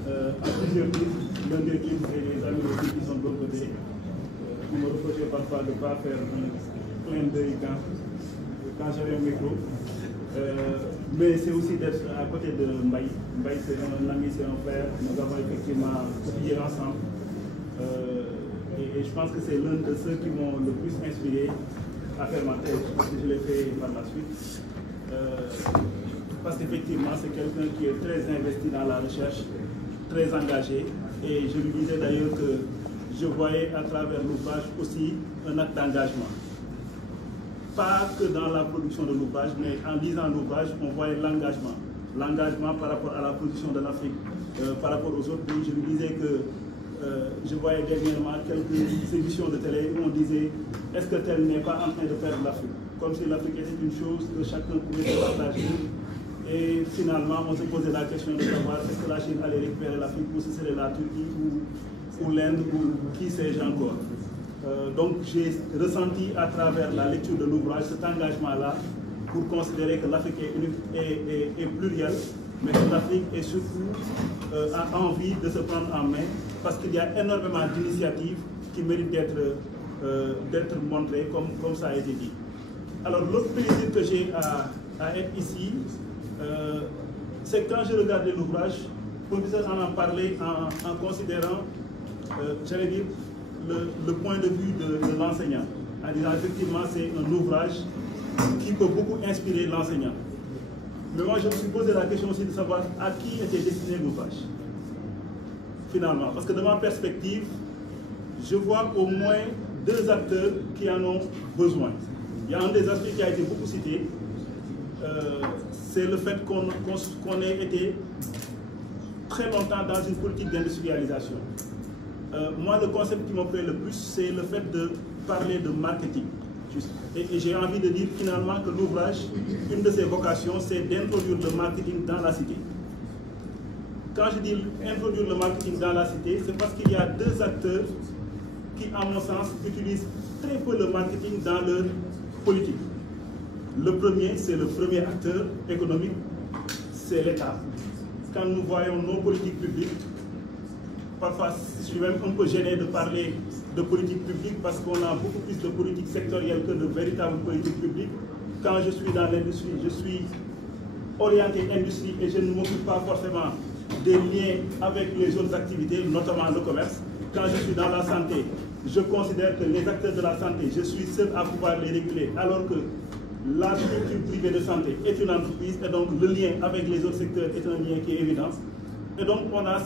À plusieurs titres, l'un des titres et les amis aussi qui sont de l'autre côté. Vous me reprochez parfois de ne pas faire un clin d'œil quand j'avais un micro. Mais c'est aussi d'être à côté de Mbaye. Mbaye, c'est un ami, c'est un frère. Nous avons effectivement étudié ensemble. Et je pense que c'est l'un de ceux qui m'ont le plus inspiré à faire ma thèse. Parce que je l'ai fait par la suite. Parce qu'effectivement, c'est quelqu'un qui est très investi dans la recherche, très engagé. Et je lui disais d'ailleurs que je voyais à travers l'ouvrage aussi un acte d'engagement. Pas que dans la production de l'ouvrage, mais en lisant l'ouvrage, on voyait l'engagement. L'engagement par rapport à la position de l'Afrique, par rapport aux autres pays. Je lui disais que je voyais dernièrement quelques émissions de télé où on disait est-ce que tel n'est pas en train de perdre l'Afrique? Comme si l'Afrique était une chose que chacun pouvait se partager. Et finalement, on se posait la question de savoir est-ce que la Chine allait récupérer l'Afrique ou ce serait la Turquie ou l'Inde ou qui sais-je encore. Donc j'ai ressenti à travers la lecture de l'ouvrage cet engagement-là pour considérer que l'Afrique est plurielle, mais que l'Afrique est surtout a envie de se prendre en main parce qu'il y a énormément d'initiatives qui méritent d'être montrées comme ça a été dit. Alors l'autre plaisir que j'ai à être ici, c'est quand je regardais l'ouvrage, le professeur en parlait en considérant, j'allais dire, le point de vue de l'enseignant, en disant effectivement c'est un ouvrage qui peut beaucoup inspirer l'enseignant. Mais moi je me suis posé la question aussi de savoir à qui était destiné l'ouvrage, finalement. Parce que de ma perspective, je vois au moins deux acteurs qui en ont besoin. Il y a un des aspects qui a été beaucoup cité, c'est le fait qu'on ait été très longtemps dans une politique d'industrialisation. Moi, le concept qui me plaît le plus, c'est le fait de parler de marketing. Et j'ai envie de dire finalement que l'ouvrage, une de ses vocations, c'est d'introduire le marketing dans la cité. Quand je dis introduire le marketing dans la cité, c'est parce qu'il y a deux acteurs qui, à mon sens, utilisent très peu le marketing dans leur politique. Le premier, c'est le premier acteur économique, c'est l'État. Quand nous voyons nos politiques publiques, parfois je suis même un peu gêné de parler de politique publique parce qu'on a beaucoup plus de politique sectorielle que de véritables politiques publiques. Quand je suis dans l'industrie, je suis orienté industrie et je ne m'occupe pas forcément des liens avec les autres activités, notamment le commerce. Quand je suis dans la santé, je considère que les acteurs de la santé, je suis seul à pouvoir les réguler, alors que la structure privée de santé est une entreprise et donc le lien avec les autres secteurs est un lien qui est évident. Et donc on a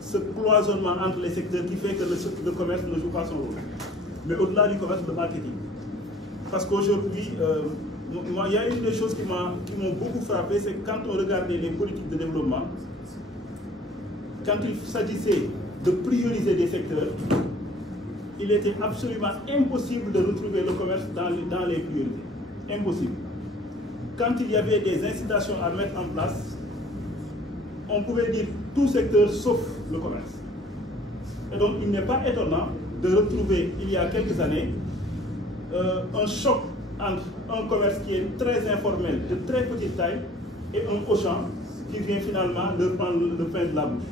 ce cloisonnement entre les secteurs qui fait que le commerce ne joue pas son rôle. Mais au-delà du commerce, le marketing. Parce qu'aujourd'hui, il y a une des choses qui m'ont beaucoup frappé, c'est quand on regardait les politiques de développement, quand il s'agissait de prioriser des secteurs, il était absolument impossible de retrouver le commerce dans les priorités. Impossible. Quand il y avait des incitations à mettre en place, on pouvait dire tout secteur sauf le commerce. Et donc il n'est pas étonnant de retrouver, il y a quelques années, un choc entre un commerce qui est très informel, de très petite taille, et un Auchan qui vient finalement leur prendre le pain de la bouche.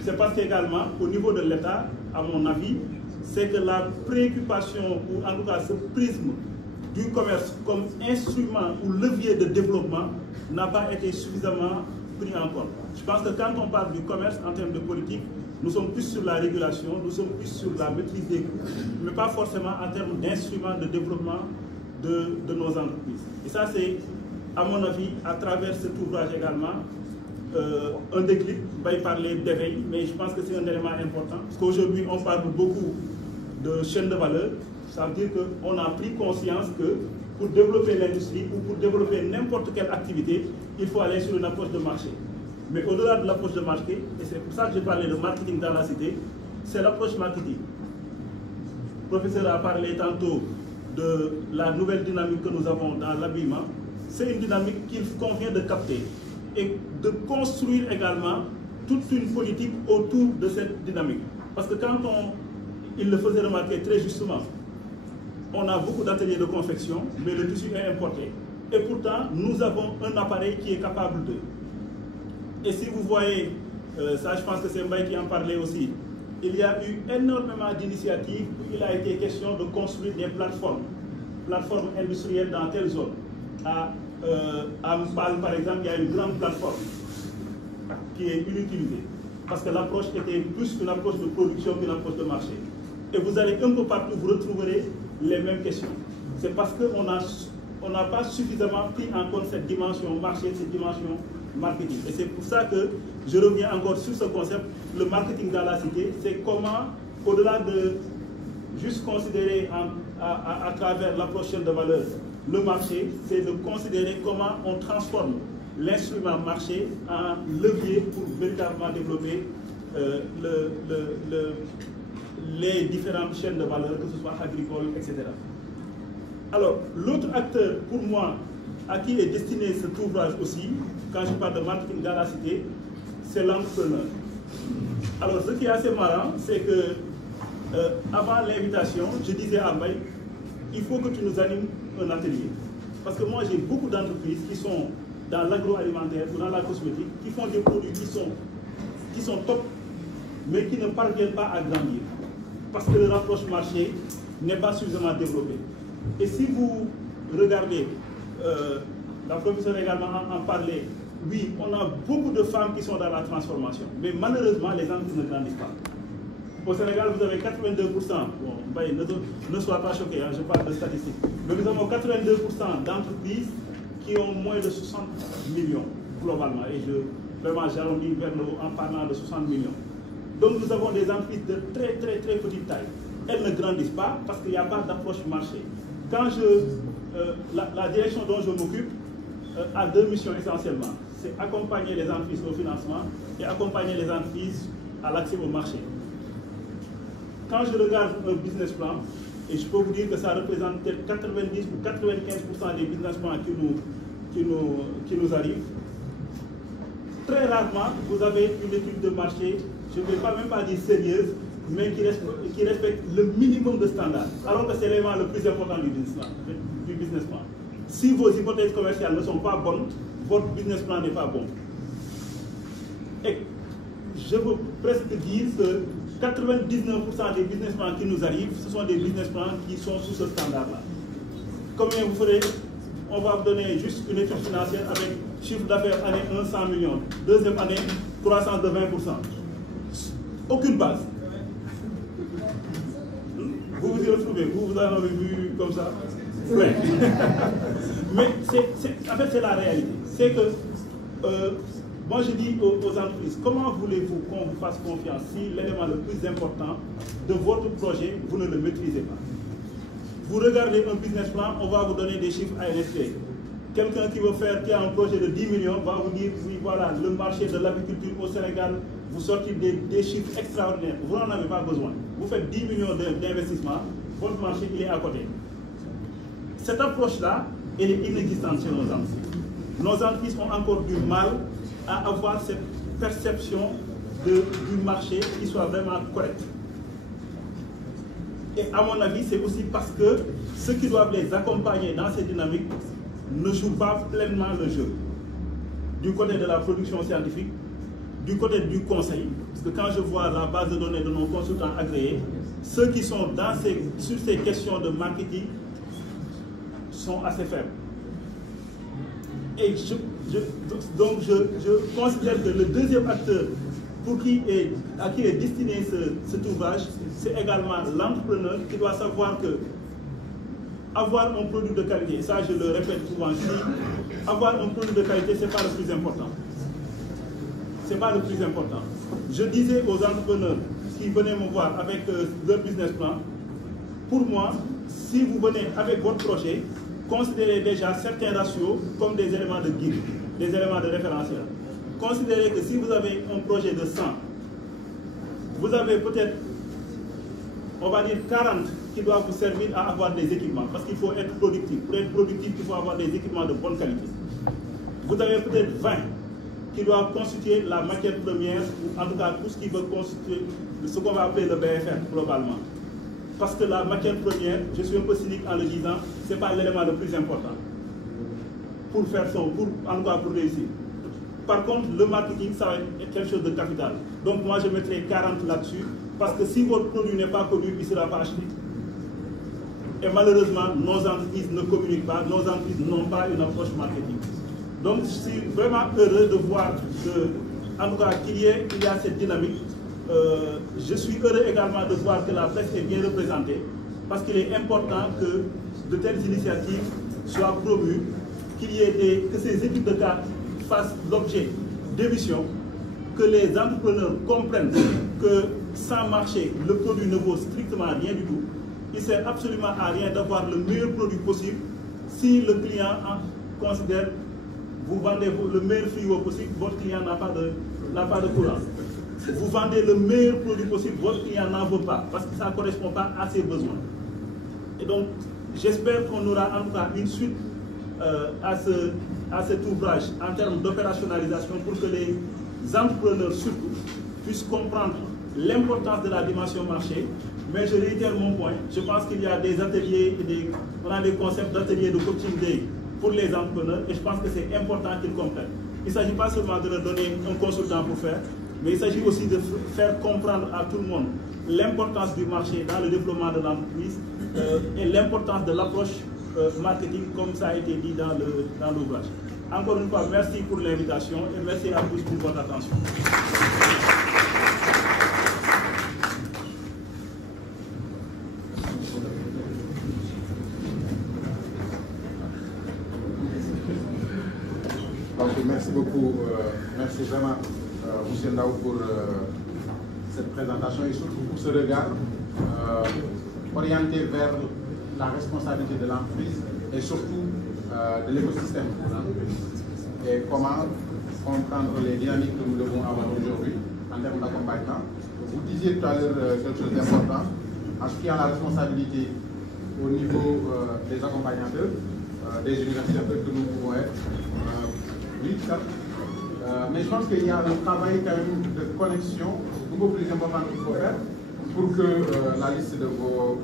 C'est parce qu'également, au niveau de l'État, à mon avis, c'est que la préoccupation, ou en tout cas ce prisme du commerce comme instrument ou levier de développement n'a pas été suffisamment pris en compte. Je pense que quand on parle du commerce en termes de politique, nous sommes plus sur la régulation, nous sommes plus sur la maîtrise des coûts, mais pas forcément en termes d'instruments de développement de nos entreprises. Et ça, c'est, à mon avis, à travers cet ouvrage également, un déclic, on va y parler d'éveil, mais je pense que c'est un élément important, parce qu'aujourd'hui, on parle beaucoup de chaîne de valeur. Ça veut dire qu'on a pris conscience que pour développer l'industrie ou pour développer n'importe quelle activité, il faut aller sur une approche de marché. Mais au-delà de l'approche de marché, et c'est pour ça que j'ai parlé de marketing dans la cité, c'est l'approche marketing. Le professeur a parlé tantôt de la nouvelle dynamique que nous avons dans l'habillement. C'est une dynamique qu'il convient de capter et de construire également toute une politique autour de cette dynamique. Parce que quand il le faisait remarquer très justement, on a beaucoup d'ateliers de confection, mais le tissu est importé. Et pourtant, nous avons un appareil qui est capable de. Et si vous voyez, ça je pense que c'est Mbaye qui en parlait aussi, il y a eu énormément d'initiatives où il a été question de construire des plateformes industrielles dans telle zone. À Mpal, par exemple, il y a une grande plateforme qui est inutilisée, parce que l'approche était plus une approche de production qu'une approche de marché. Et vous allez un peu partout, vous retrouverez les mêmes questions. C'est parce qu'on n'a pas suffisamment pris en compte cette dimension marché, cette dimension marketing. Et c'est pour ça que je reviens encore sur ce concept, le marketing dans la cité, c'est comment, au-delà de juste considérer à travers l'approche de valeur le marché, c'est de considérer comment on transforme l'instrument marché en levier pour véritablement développer les différentes chaînes de valeur, que ce soit agricole, etc. Alors, l'autre acteur, pour moi, à qui est destiné cet ouvrage aussi, quand je parle de marketing dans la cité, c'est l'entrepreneur. Alors, ce qui est assez marrant, c'est que avant l'invitation, je disais à Mbaye, il faut que tu nous animes un atelier. Parce que moi, j'ai beaucoup d'entreprises qui sont dans l'agroalimentaire ou dans la cosmétique, qui font des produits qui sont top, mais qui ne parviennent pas à grandir. Parce que le rapproche marché n'est pas suffisamment développé. Et si vous regardez, la professeure également en parlait, oui, on a beaucoup de femmes qui sont dans la transformation, mais malheureusement, les entreprises ne grandissent pas. Au Sénégal, vous avez 82%, bon, ne sois pas choqué, hein, je parle de statistiques, mais nous avons 82% d'entreprises qui ont moins de 60 millions globalement, et vraiment j'arrondis vers le haut en parlant de 60 millions. Donc nous avons des entreprises de très petite taille. Elles ne grandissent pas parce qu'il n'y a pas d'approche marché. Quand la direction dont je m'occupe a deux missions essentiellement. c'est accompagner les entreprises au financement et accompagner les entreprises à l'accès au marché. Quand je regarde un business plan, et je peux vous dire que ça représente peut-être 90 ou 95% des business plans qui nous arrivent, très rarement vous avez une étude de marché, je ne vais même pas dire sérieuse, mais qui respecte le minimum de standards, alors que c'est l'élément le plus important du business plan. Si vos hypothèses commerciales ne sont pas bonnes, votre business plan n'est pas bon. Et je veux presque dire que 99% des business plans qui nous arrivent, ce sont des business plans qui sont sous ce standard-là. Combien vous ferez? On va vous donner juste une étude financière avec chiffre d'affaires année 1, 100 millions. Deuxième année, croissance de 20%. Aucune base. Vous vous y retrouvez, vous en avez vu comme ça? Oui. Mais en fait, c'est la réalité. C'est que, moi je dis aux entreprises, comment voulez-vous qu'on vous fasse confiance si l'élément le plus important de votre projet, vous ne le maîtrisez pas? Vous regardez un business plan, on va vous donner des chiffres ANSP. Quelqu'un qui a un projet de 10 millions va vous dire, oui, voilà, le marché de l'agriculture au Sénégal, vous sortez des chiffres extraordinaires. Vous n'en avez pas besoin. Vous faites 10 millions d'investissements, votre marché, il est à côté. Cette approche-là, elle est inexistante chez nos entreprises. Nos entreprises ont encore du mal à avoir cette perception du marché qui soit vraiment correcte. Et à mon avis, c'est aussi parce que ceux qui doivent les accompagner dans ces dynamiques ne jouent pas pleinement le jeu. Du côté de la production scientifique, du côté du conseil, parce que quand je vois la base de données de nos consultants agréés, ceux qui sont sur ces questions de marketing sont assez faibles. Et donc je considère que le deuxième acteur à qui est destiné cet ouvrage, c'est également l'entrepreneur qui doit savoir que avoir un produit de qualité, ça je le répète souvent, avoir un produit de qualité, ce n'est pas le plus important. Ce n'est pas le plus important. Je disais aux entrepreneurs qui venaient me voir avec leur business plan, pour moi, si vous venez avec votre projet, considérez déjà certains ratios comme des éléments de guide, des éléments de référentiel. Considérez que si vous avez un projet de 100, vous avez peut-être, on va dire 40 qui doivent vous servir à avoir des équipements, parce qu'il faut être productif. Pour être productif, il faut avoir des équipements de bonne qualité. Vous avez peut-être 20 qui doivent constituer la matière première, ou en tout cas tout ce qui veut constituer ce qu'on va appeler le BFR globalement. Parce que la matière première, je suis un peu cynique en le disant, ce n'est pas l'élément le plus important pour faire en tout cas pour réussir. Par contre, le marketing, ça va être quelque chose de capital. Donc moi, je mettrai 40 là-dessus, parce que si votre produit n'est pas connu, il ne sera pas acheté. Et malheureusement, nos entreprises ne communiquent pas, nos entreprises n'ont pas une approche marketing. Donc je suis vraiment heureux de voir en tout cas qu'il y a cette dynamique. Je suis heureux également de voir que la presse est bien représentée, parce qu'il est important que de telles initiatives soient promues, que ces études de cas fassent l'objet d'émissions, que les entrepreneurs comprennent que sans marché, le produit ne vaut strictement rien du tout. Il ne sert absolument à rien d'avoir le meilleur produit possible si le client considère vous vendez le meilleur frigo possible, votre client n'a pas de courant. Vous vendez le meilleur produit possible, votre client n'en veut pas, parce que ça ne correspond pas à ses besoins. Et donc, j'espère qu'on aura en tout cas une suite à cet ouvrage en termes d'opérationnalisation pour que les entrepreneurs surtout puissent comprendre l'importance de la dimension marché. Mais je réitère mon point, je pense qu'il y a des ateliers, on a des concepts d'ateliers de coaching day pour les entrepreneurs, et je pense que c'est important qu'ils comprennent. Il ne s'agit pas seulement de leur donner un consultant pour faire, mais il s'agit aussi de faire comprendre à tout le monde l'importance du marché dans le développement de l'entreprise et l'importance de l'approche marketing, comme ça a été dit dans l'ouvrage. Encore une fois, merci pour l'invitation et merci à tous pour votre attention. Donc, merci beaucoup, merci vraiment M. Ndao pour cette présentation et surtout pour ce regard orienté vers la responsabilité de l'entreprise et surtout de l'écosystème de l'entreprise. Et comment comprendre les dynamiques que nous devons avoir aujourd'hui en termes d'accompagnement. Vous disiez tout à l'heure quelque chose d'important en ce qui a la responsabilité au niveau des accompagnateurs, des universitateurs que nous pouvons être. Oui, ça. Mais je pense qu'il y a un travail quand même de connexion beaucoup plus important qu'il faut faire pour que la liste de vos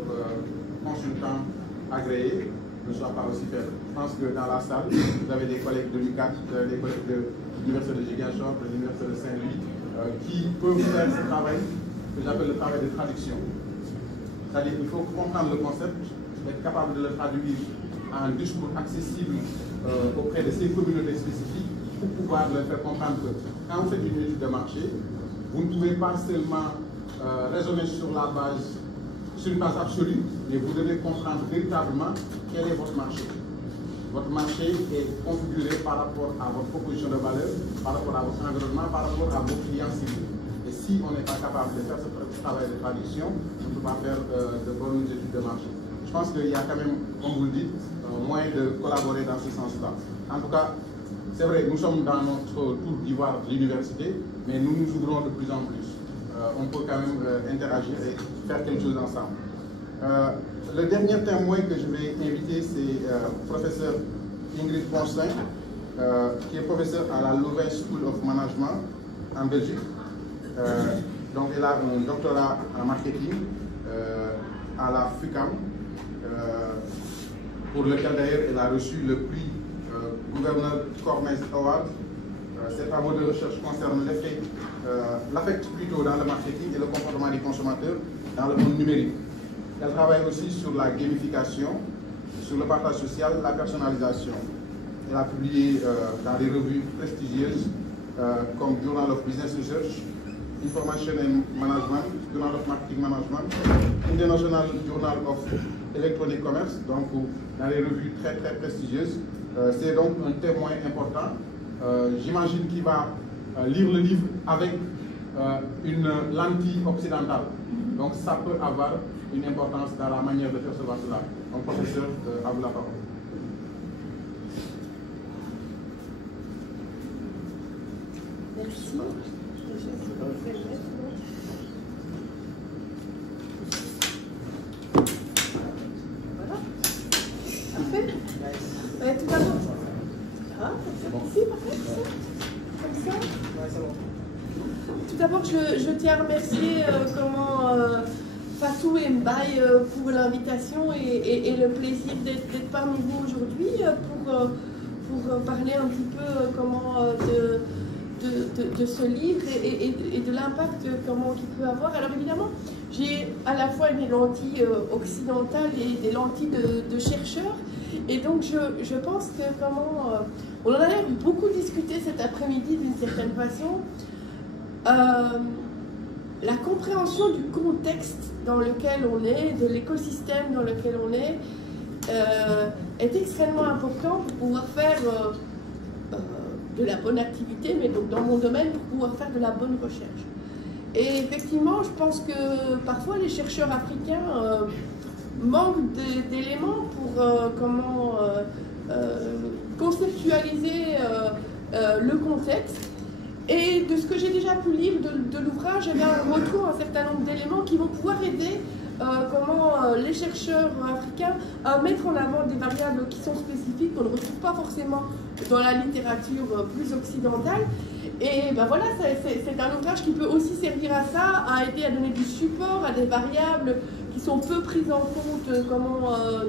consultants agréés ne soit pas aussi faible. Je pense que dans la salle, vous avez des collègues de l'UQAT, des collègues de l'Université de Ziguinchor, de l'Université de Saint-Louis, qui peuvent faire ce travail que j'appelle le travail de traduction. C'est-à-dire qu'il faut comprendre le concept, être capable de le traduire en un discours accessible auprès de ces communautés spécifiques pour pouvoir leur faire comprendre que quand vous faites une étude de marché, vous ne pouvez pas seulement raisonner sur une base absolue, mais vous devez comprendre véritablement quel est votre marché. Votre marché est configuré par rapport à votre proposition de valeur, par rapport à votre environnement, par rapport à vos clients cibles. Et si on n'est pas capable de faire ce travail de traduction, on ne peut pas faire de bonnes études de marché. Je pense qu'il y a quand même, comme vous le dites, moyen de collaborer dans ce sens-là. En tout cas, c'est vrai, nous sommes dans notre tour d'ivoire de l'université, mais nous nous ouvrons de plus en plus. On peut quand même interagir et faire quelque chose ensemble. Le dernier témoin que je vais inviter, c'est professeur Ingrid Ponstein, qui est professeur à la Louvain School of Management en Belgique. Donc elle a un doctorat en marketing à la FUCAM, pour lequel d'ailleurs elle a reçu le prix Gouverneur Cormez Award. Ces travaux de recherche concernent l'affect plutôt dans le marketing et le comportement des consommateurs dans le monde numérique. Elle travaille aussi sur la gamification, sur le partage social, la personnalisation. Elle a publié dans des revues prestigieuses comme Journal of Business Research, Information and Management, Journal of Marketing Management, International Journal of Electronic Commerce, donc dans des revues très très prestigieuses. C'est donc un témoin important. J'imagine qu'il va lire le livre avec une lentille occidentale. Donc ça peut avoir une importance dans la manière de percevoir cela. Donc professeur, à vous la parole. Merci. Voilà. Parfait. Tout d'abord. Comme ça. Tout d'abord, je tiens à remercier Fatou et Mbaye pour l'invitation et le plaisir d'être parmi vous aujourd'hui pour parler un petit peu de ce livre et de l'impact qu'il peut avoir. Alors évidemment, j'ai à la fois des lentilles occidentales et des lentilles de chercheurs. Et donc je pense que on en a beaucoup discuté cet après-midi d'une certaine façon. La compréhension du contexte dans lequel on est, de l'écosystème dans lequel on est extrêmement important pour pouvoir faire de la bonne activité, mais donc dans mon domaine, pour pouvoir faire de la bonne recherche. Et effectivement, je pense que parfois les chercheurs africains manquent d'éléments pour conceptualiser le contexte. Et de ce que j'ai déjà pu lire de l'ouvrage, on retrouve un certain nombre d'éléments qui vont pouvoir aider les chercheurs africains à mettre en avant des variables qui sont spécifiques, qu'on ne retrouve pas forcément dans la littérature plus occidentale. Et ben voilà, c'est un ouvrage qui peut aussi servir à ça, à aider à donner du support à des variables qui sont peu prises en compte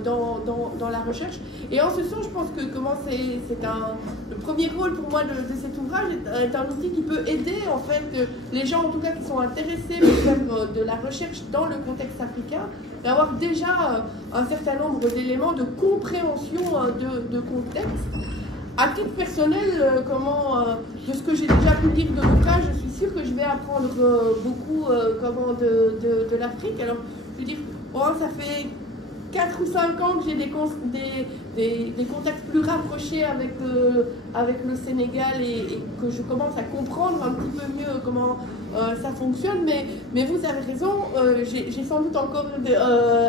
dans la recherche. Et en ce sens, je pense que le premier rôle pour moi de cet ouvrage est un outil qui peut aider en fait les gens en tout cas qui sont intéressés pour faire de la recherche dans le contexte africain, d'avoir déjà un certain nombre d'éléments de compréhension de contexte. À titre personnel, de ce que j'ai déjà pu lire de l'ouvrage, je suis sûre que je vais apprendre beaucoup de l'Afrique. Alors, je veux dire, ça fait 4 ou 5 ans que j'ai des contacts plus rapprochés avec le Sénégal et que je commence à comprendre un petit peu mieux ça fonctionne, mais vous avez raison, j'ai sans doute encore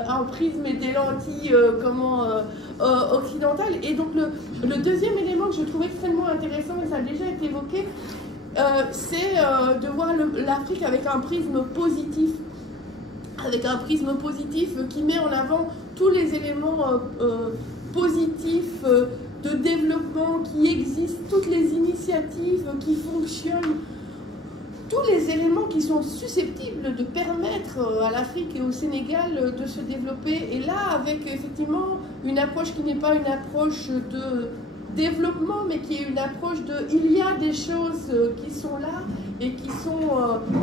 un prisme et des lentilles occidentales. Et donc le deuxième élément que je trouve extrêmement intéressant, et ça a déjà été évoqué, c'est de voir l'Afrique avec un prisme positif. Avec un prisme positif qui met en avant tous les éléments positifs de développement qui existent, toutes les initiatives qui fonctionnent, tous les éléments qui sont susceptibles de permettre à l'Afrique et au Sénégal de se développer. Et là, avec effectivement une approche qui n'est pas une approche de développement, mais qui est une approche de il y a des choses qui sont là et qui sont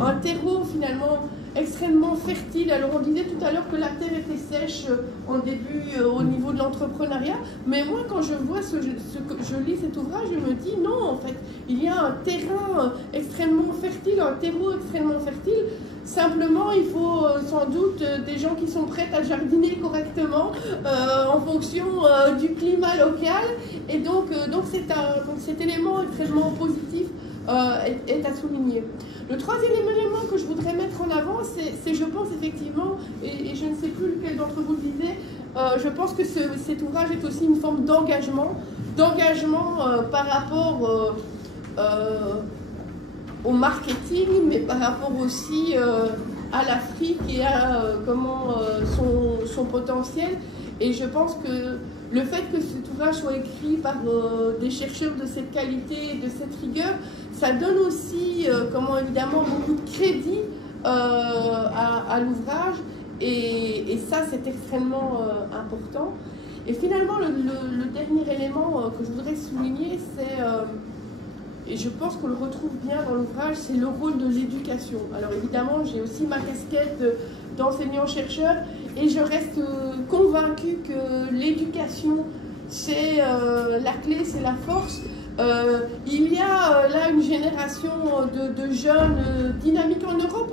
un terreau finalement extrêmement fertile. Alors on disait tout à l'heure que la terre était sèche en début au niveau de l'entrepreneuriat, mais moi quand je vois je lis cet ouvrage, je me dis non, en fait il y a un terrain extrêmement fertile, un terreau extrêmement fertile. Simplement il faut sans doute des gens qui sont prêts à jardiner correctement en fonction du climat local, et donc cet élément extrêmement positif est à souligner. Le troisième élément que je voudrais mettre en avant, c'est je pense effectivement, et je ne sais plus lequel d'entre vous le disait, je pense que cet ouvrage est aussi une forme d'engagement par rapport au marketing, mais par rapport aussi à l'Afrique et à son potentiel. Et je pense que le fait que cet ouvrage soit écrit par des chercheurs de cette qualité et de cette rigueur, ça donne aussi, évidemment, beaucoup de crédit à l'ouvrage, et ça, c'est extrêmement important. Et finalement, le dernier élément que je voudrais souligner, c'est, et je pense qu'on le retrouve bien dans l'ouvrage, c'est le rôle de l'éducation. Alors évidemment, j'ai aussi ma casquette d'enseignant-chercheur, et je reste convaincue que l'éducation, c'est la clé, c'est la force. Il y a là une génération de jeunes dynamiques. En Europe,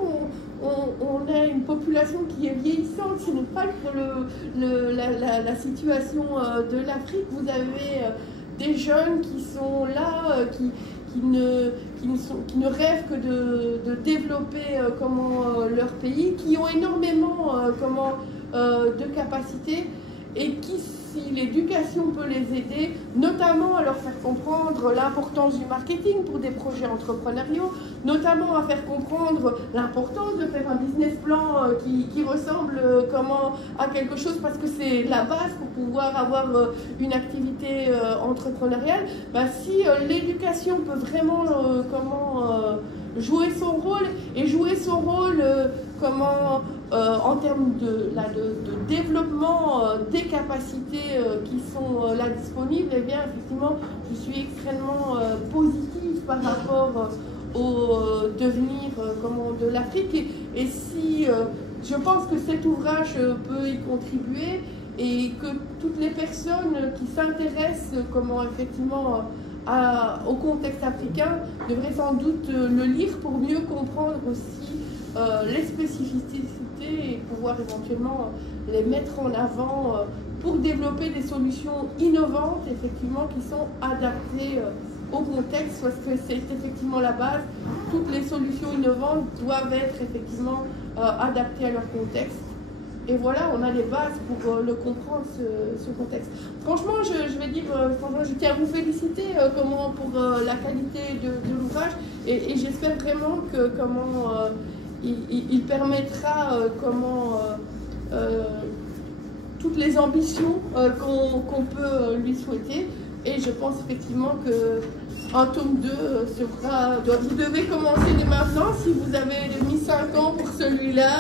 on a une population qui est vieillissante. Ce n'est pas la situation de l'Afrique. Vous avez des jeunes qui sont là, qui ne rêvent que de développer leur pays, qui ont énormément de capacités, et qui, si l'éducation peut les aider, notamment à leur faire comprendre l'importance du marketing pour des projets entrepreneuriaux, notamment à faire comprendre l'importance de faire un business plan qui ressemble à quelque chose, parce que c'est la base pour pouvoir avoir une activité entrepreneuriale. Si l'éducation peut vraiment jouer son rôle, et jouer son rôle en termes de développement des capacités qui sont là disponibles, eh bien effectivement je suis extrêmement positive par rapport au devenir de l'Afrique, et si je pense que cet ouvrage peut y contribuer, et que toutes les personnes qui s'intéressent effectivement au contexte africain devraient sans doute le lire pour mieux comprendre aussi les spécificités, et pouvoir éventuellement les mettre en avant pour développer des solutions innovantes, effectivement, qui sont adaptées au contexte, parce que c'est effectivement la base. Toutes les solutions innovantes doivent être effectivement adaptées à leur contexte. Et voilà, on a les bases pour le comprendre, ce contexte. Franchement, je vais dire, je tiens à vous féliciter pour la qualité de l'ouvrage, et j'espère vraiment que il permettra toutes les ambitions qu'on peut lui souhaiter. Et je pense effectivement qu'un tome 2 vous devez commencer dès maintenant. Si vous avez mis 5 ans pour celui-là,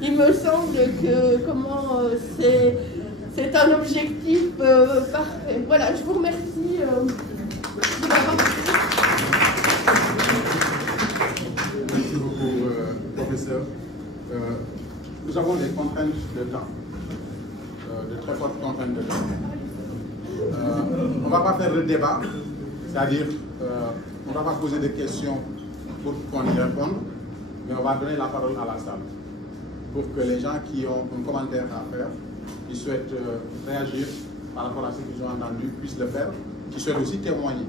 il me semble que c'est un objectif parfait. Voilà, je vous remercie de m'avoir écouté. Merci beaucoup, professeur. Nous avons des contraintes de temps, de très fortes contraintes de temps. On ne va pas faire le débat, c'est-à-dire on ne va pas poser des questions pour qu'on y réponde, mais on va donner la parole à la salle pour que les gens qui ont un commentaire à faire, qui souhaitent réagir par rapport à ce qu'ils ont entendu, puissent le faire, qui souhaitent aussi témoigner.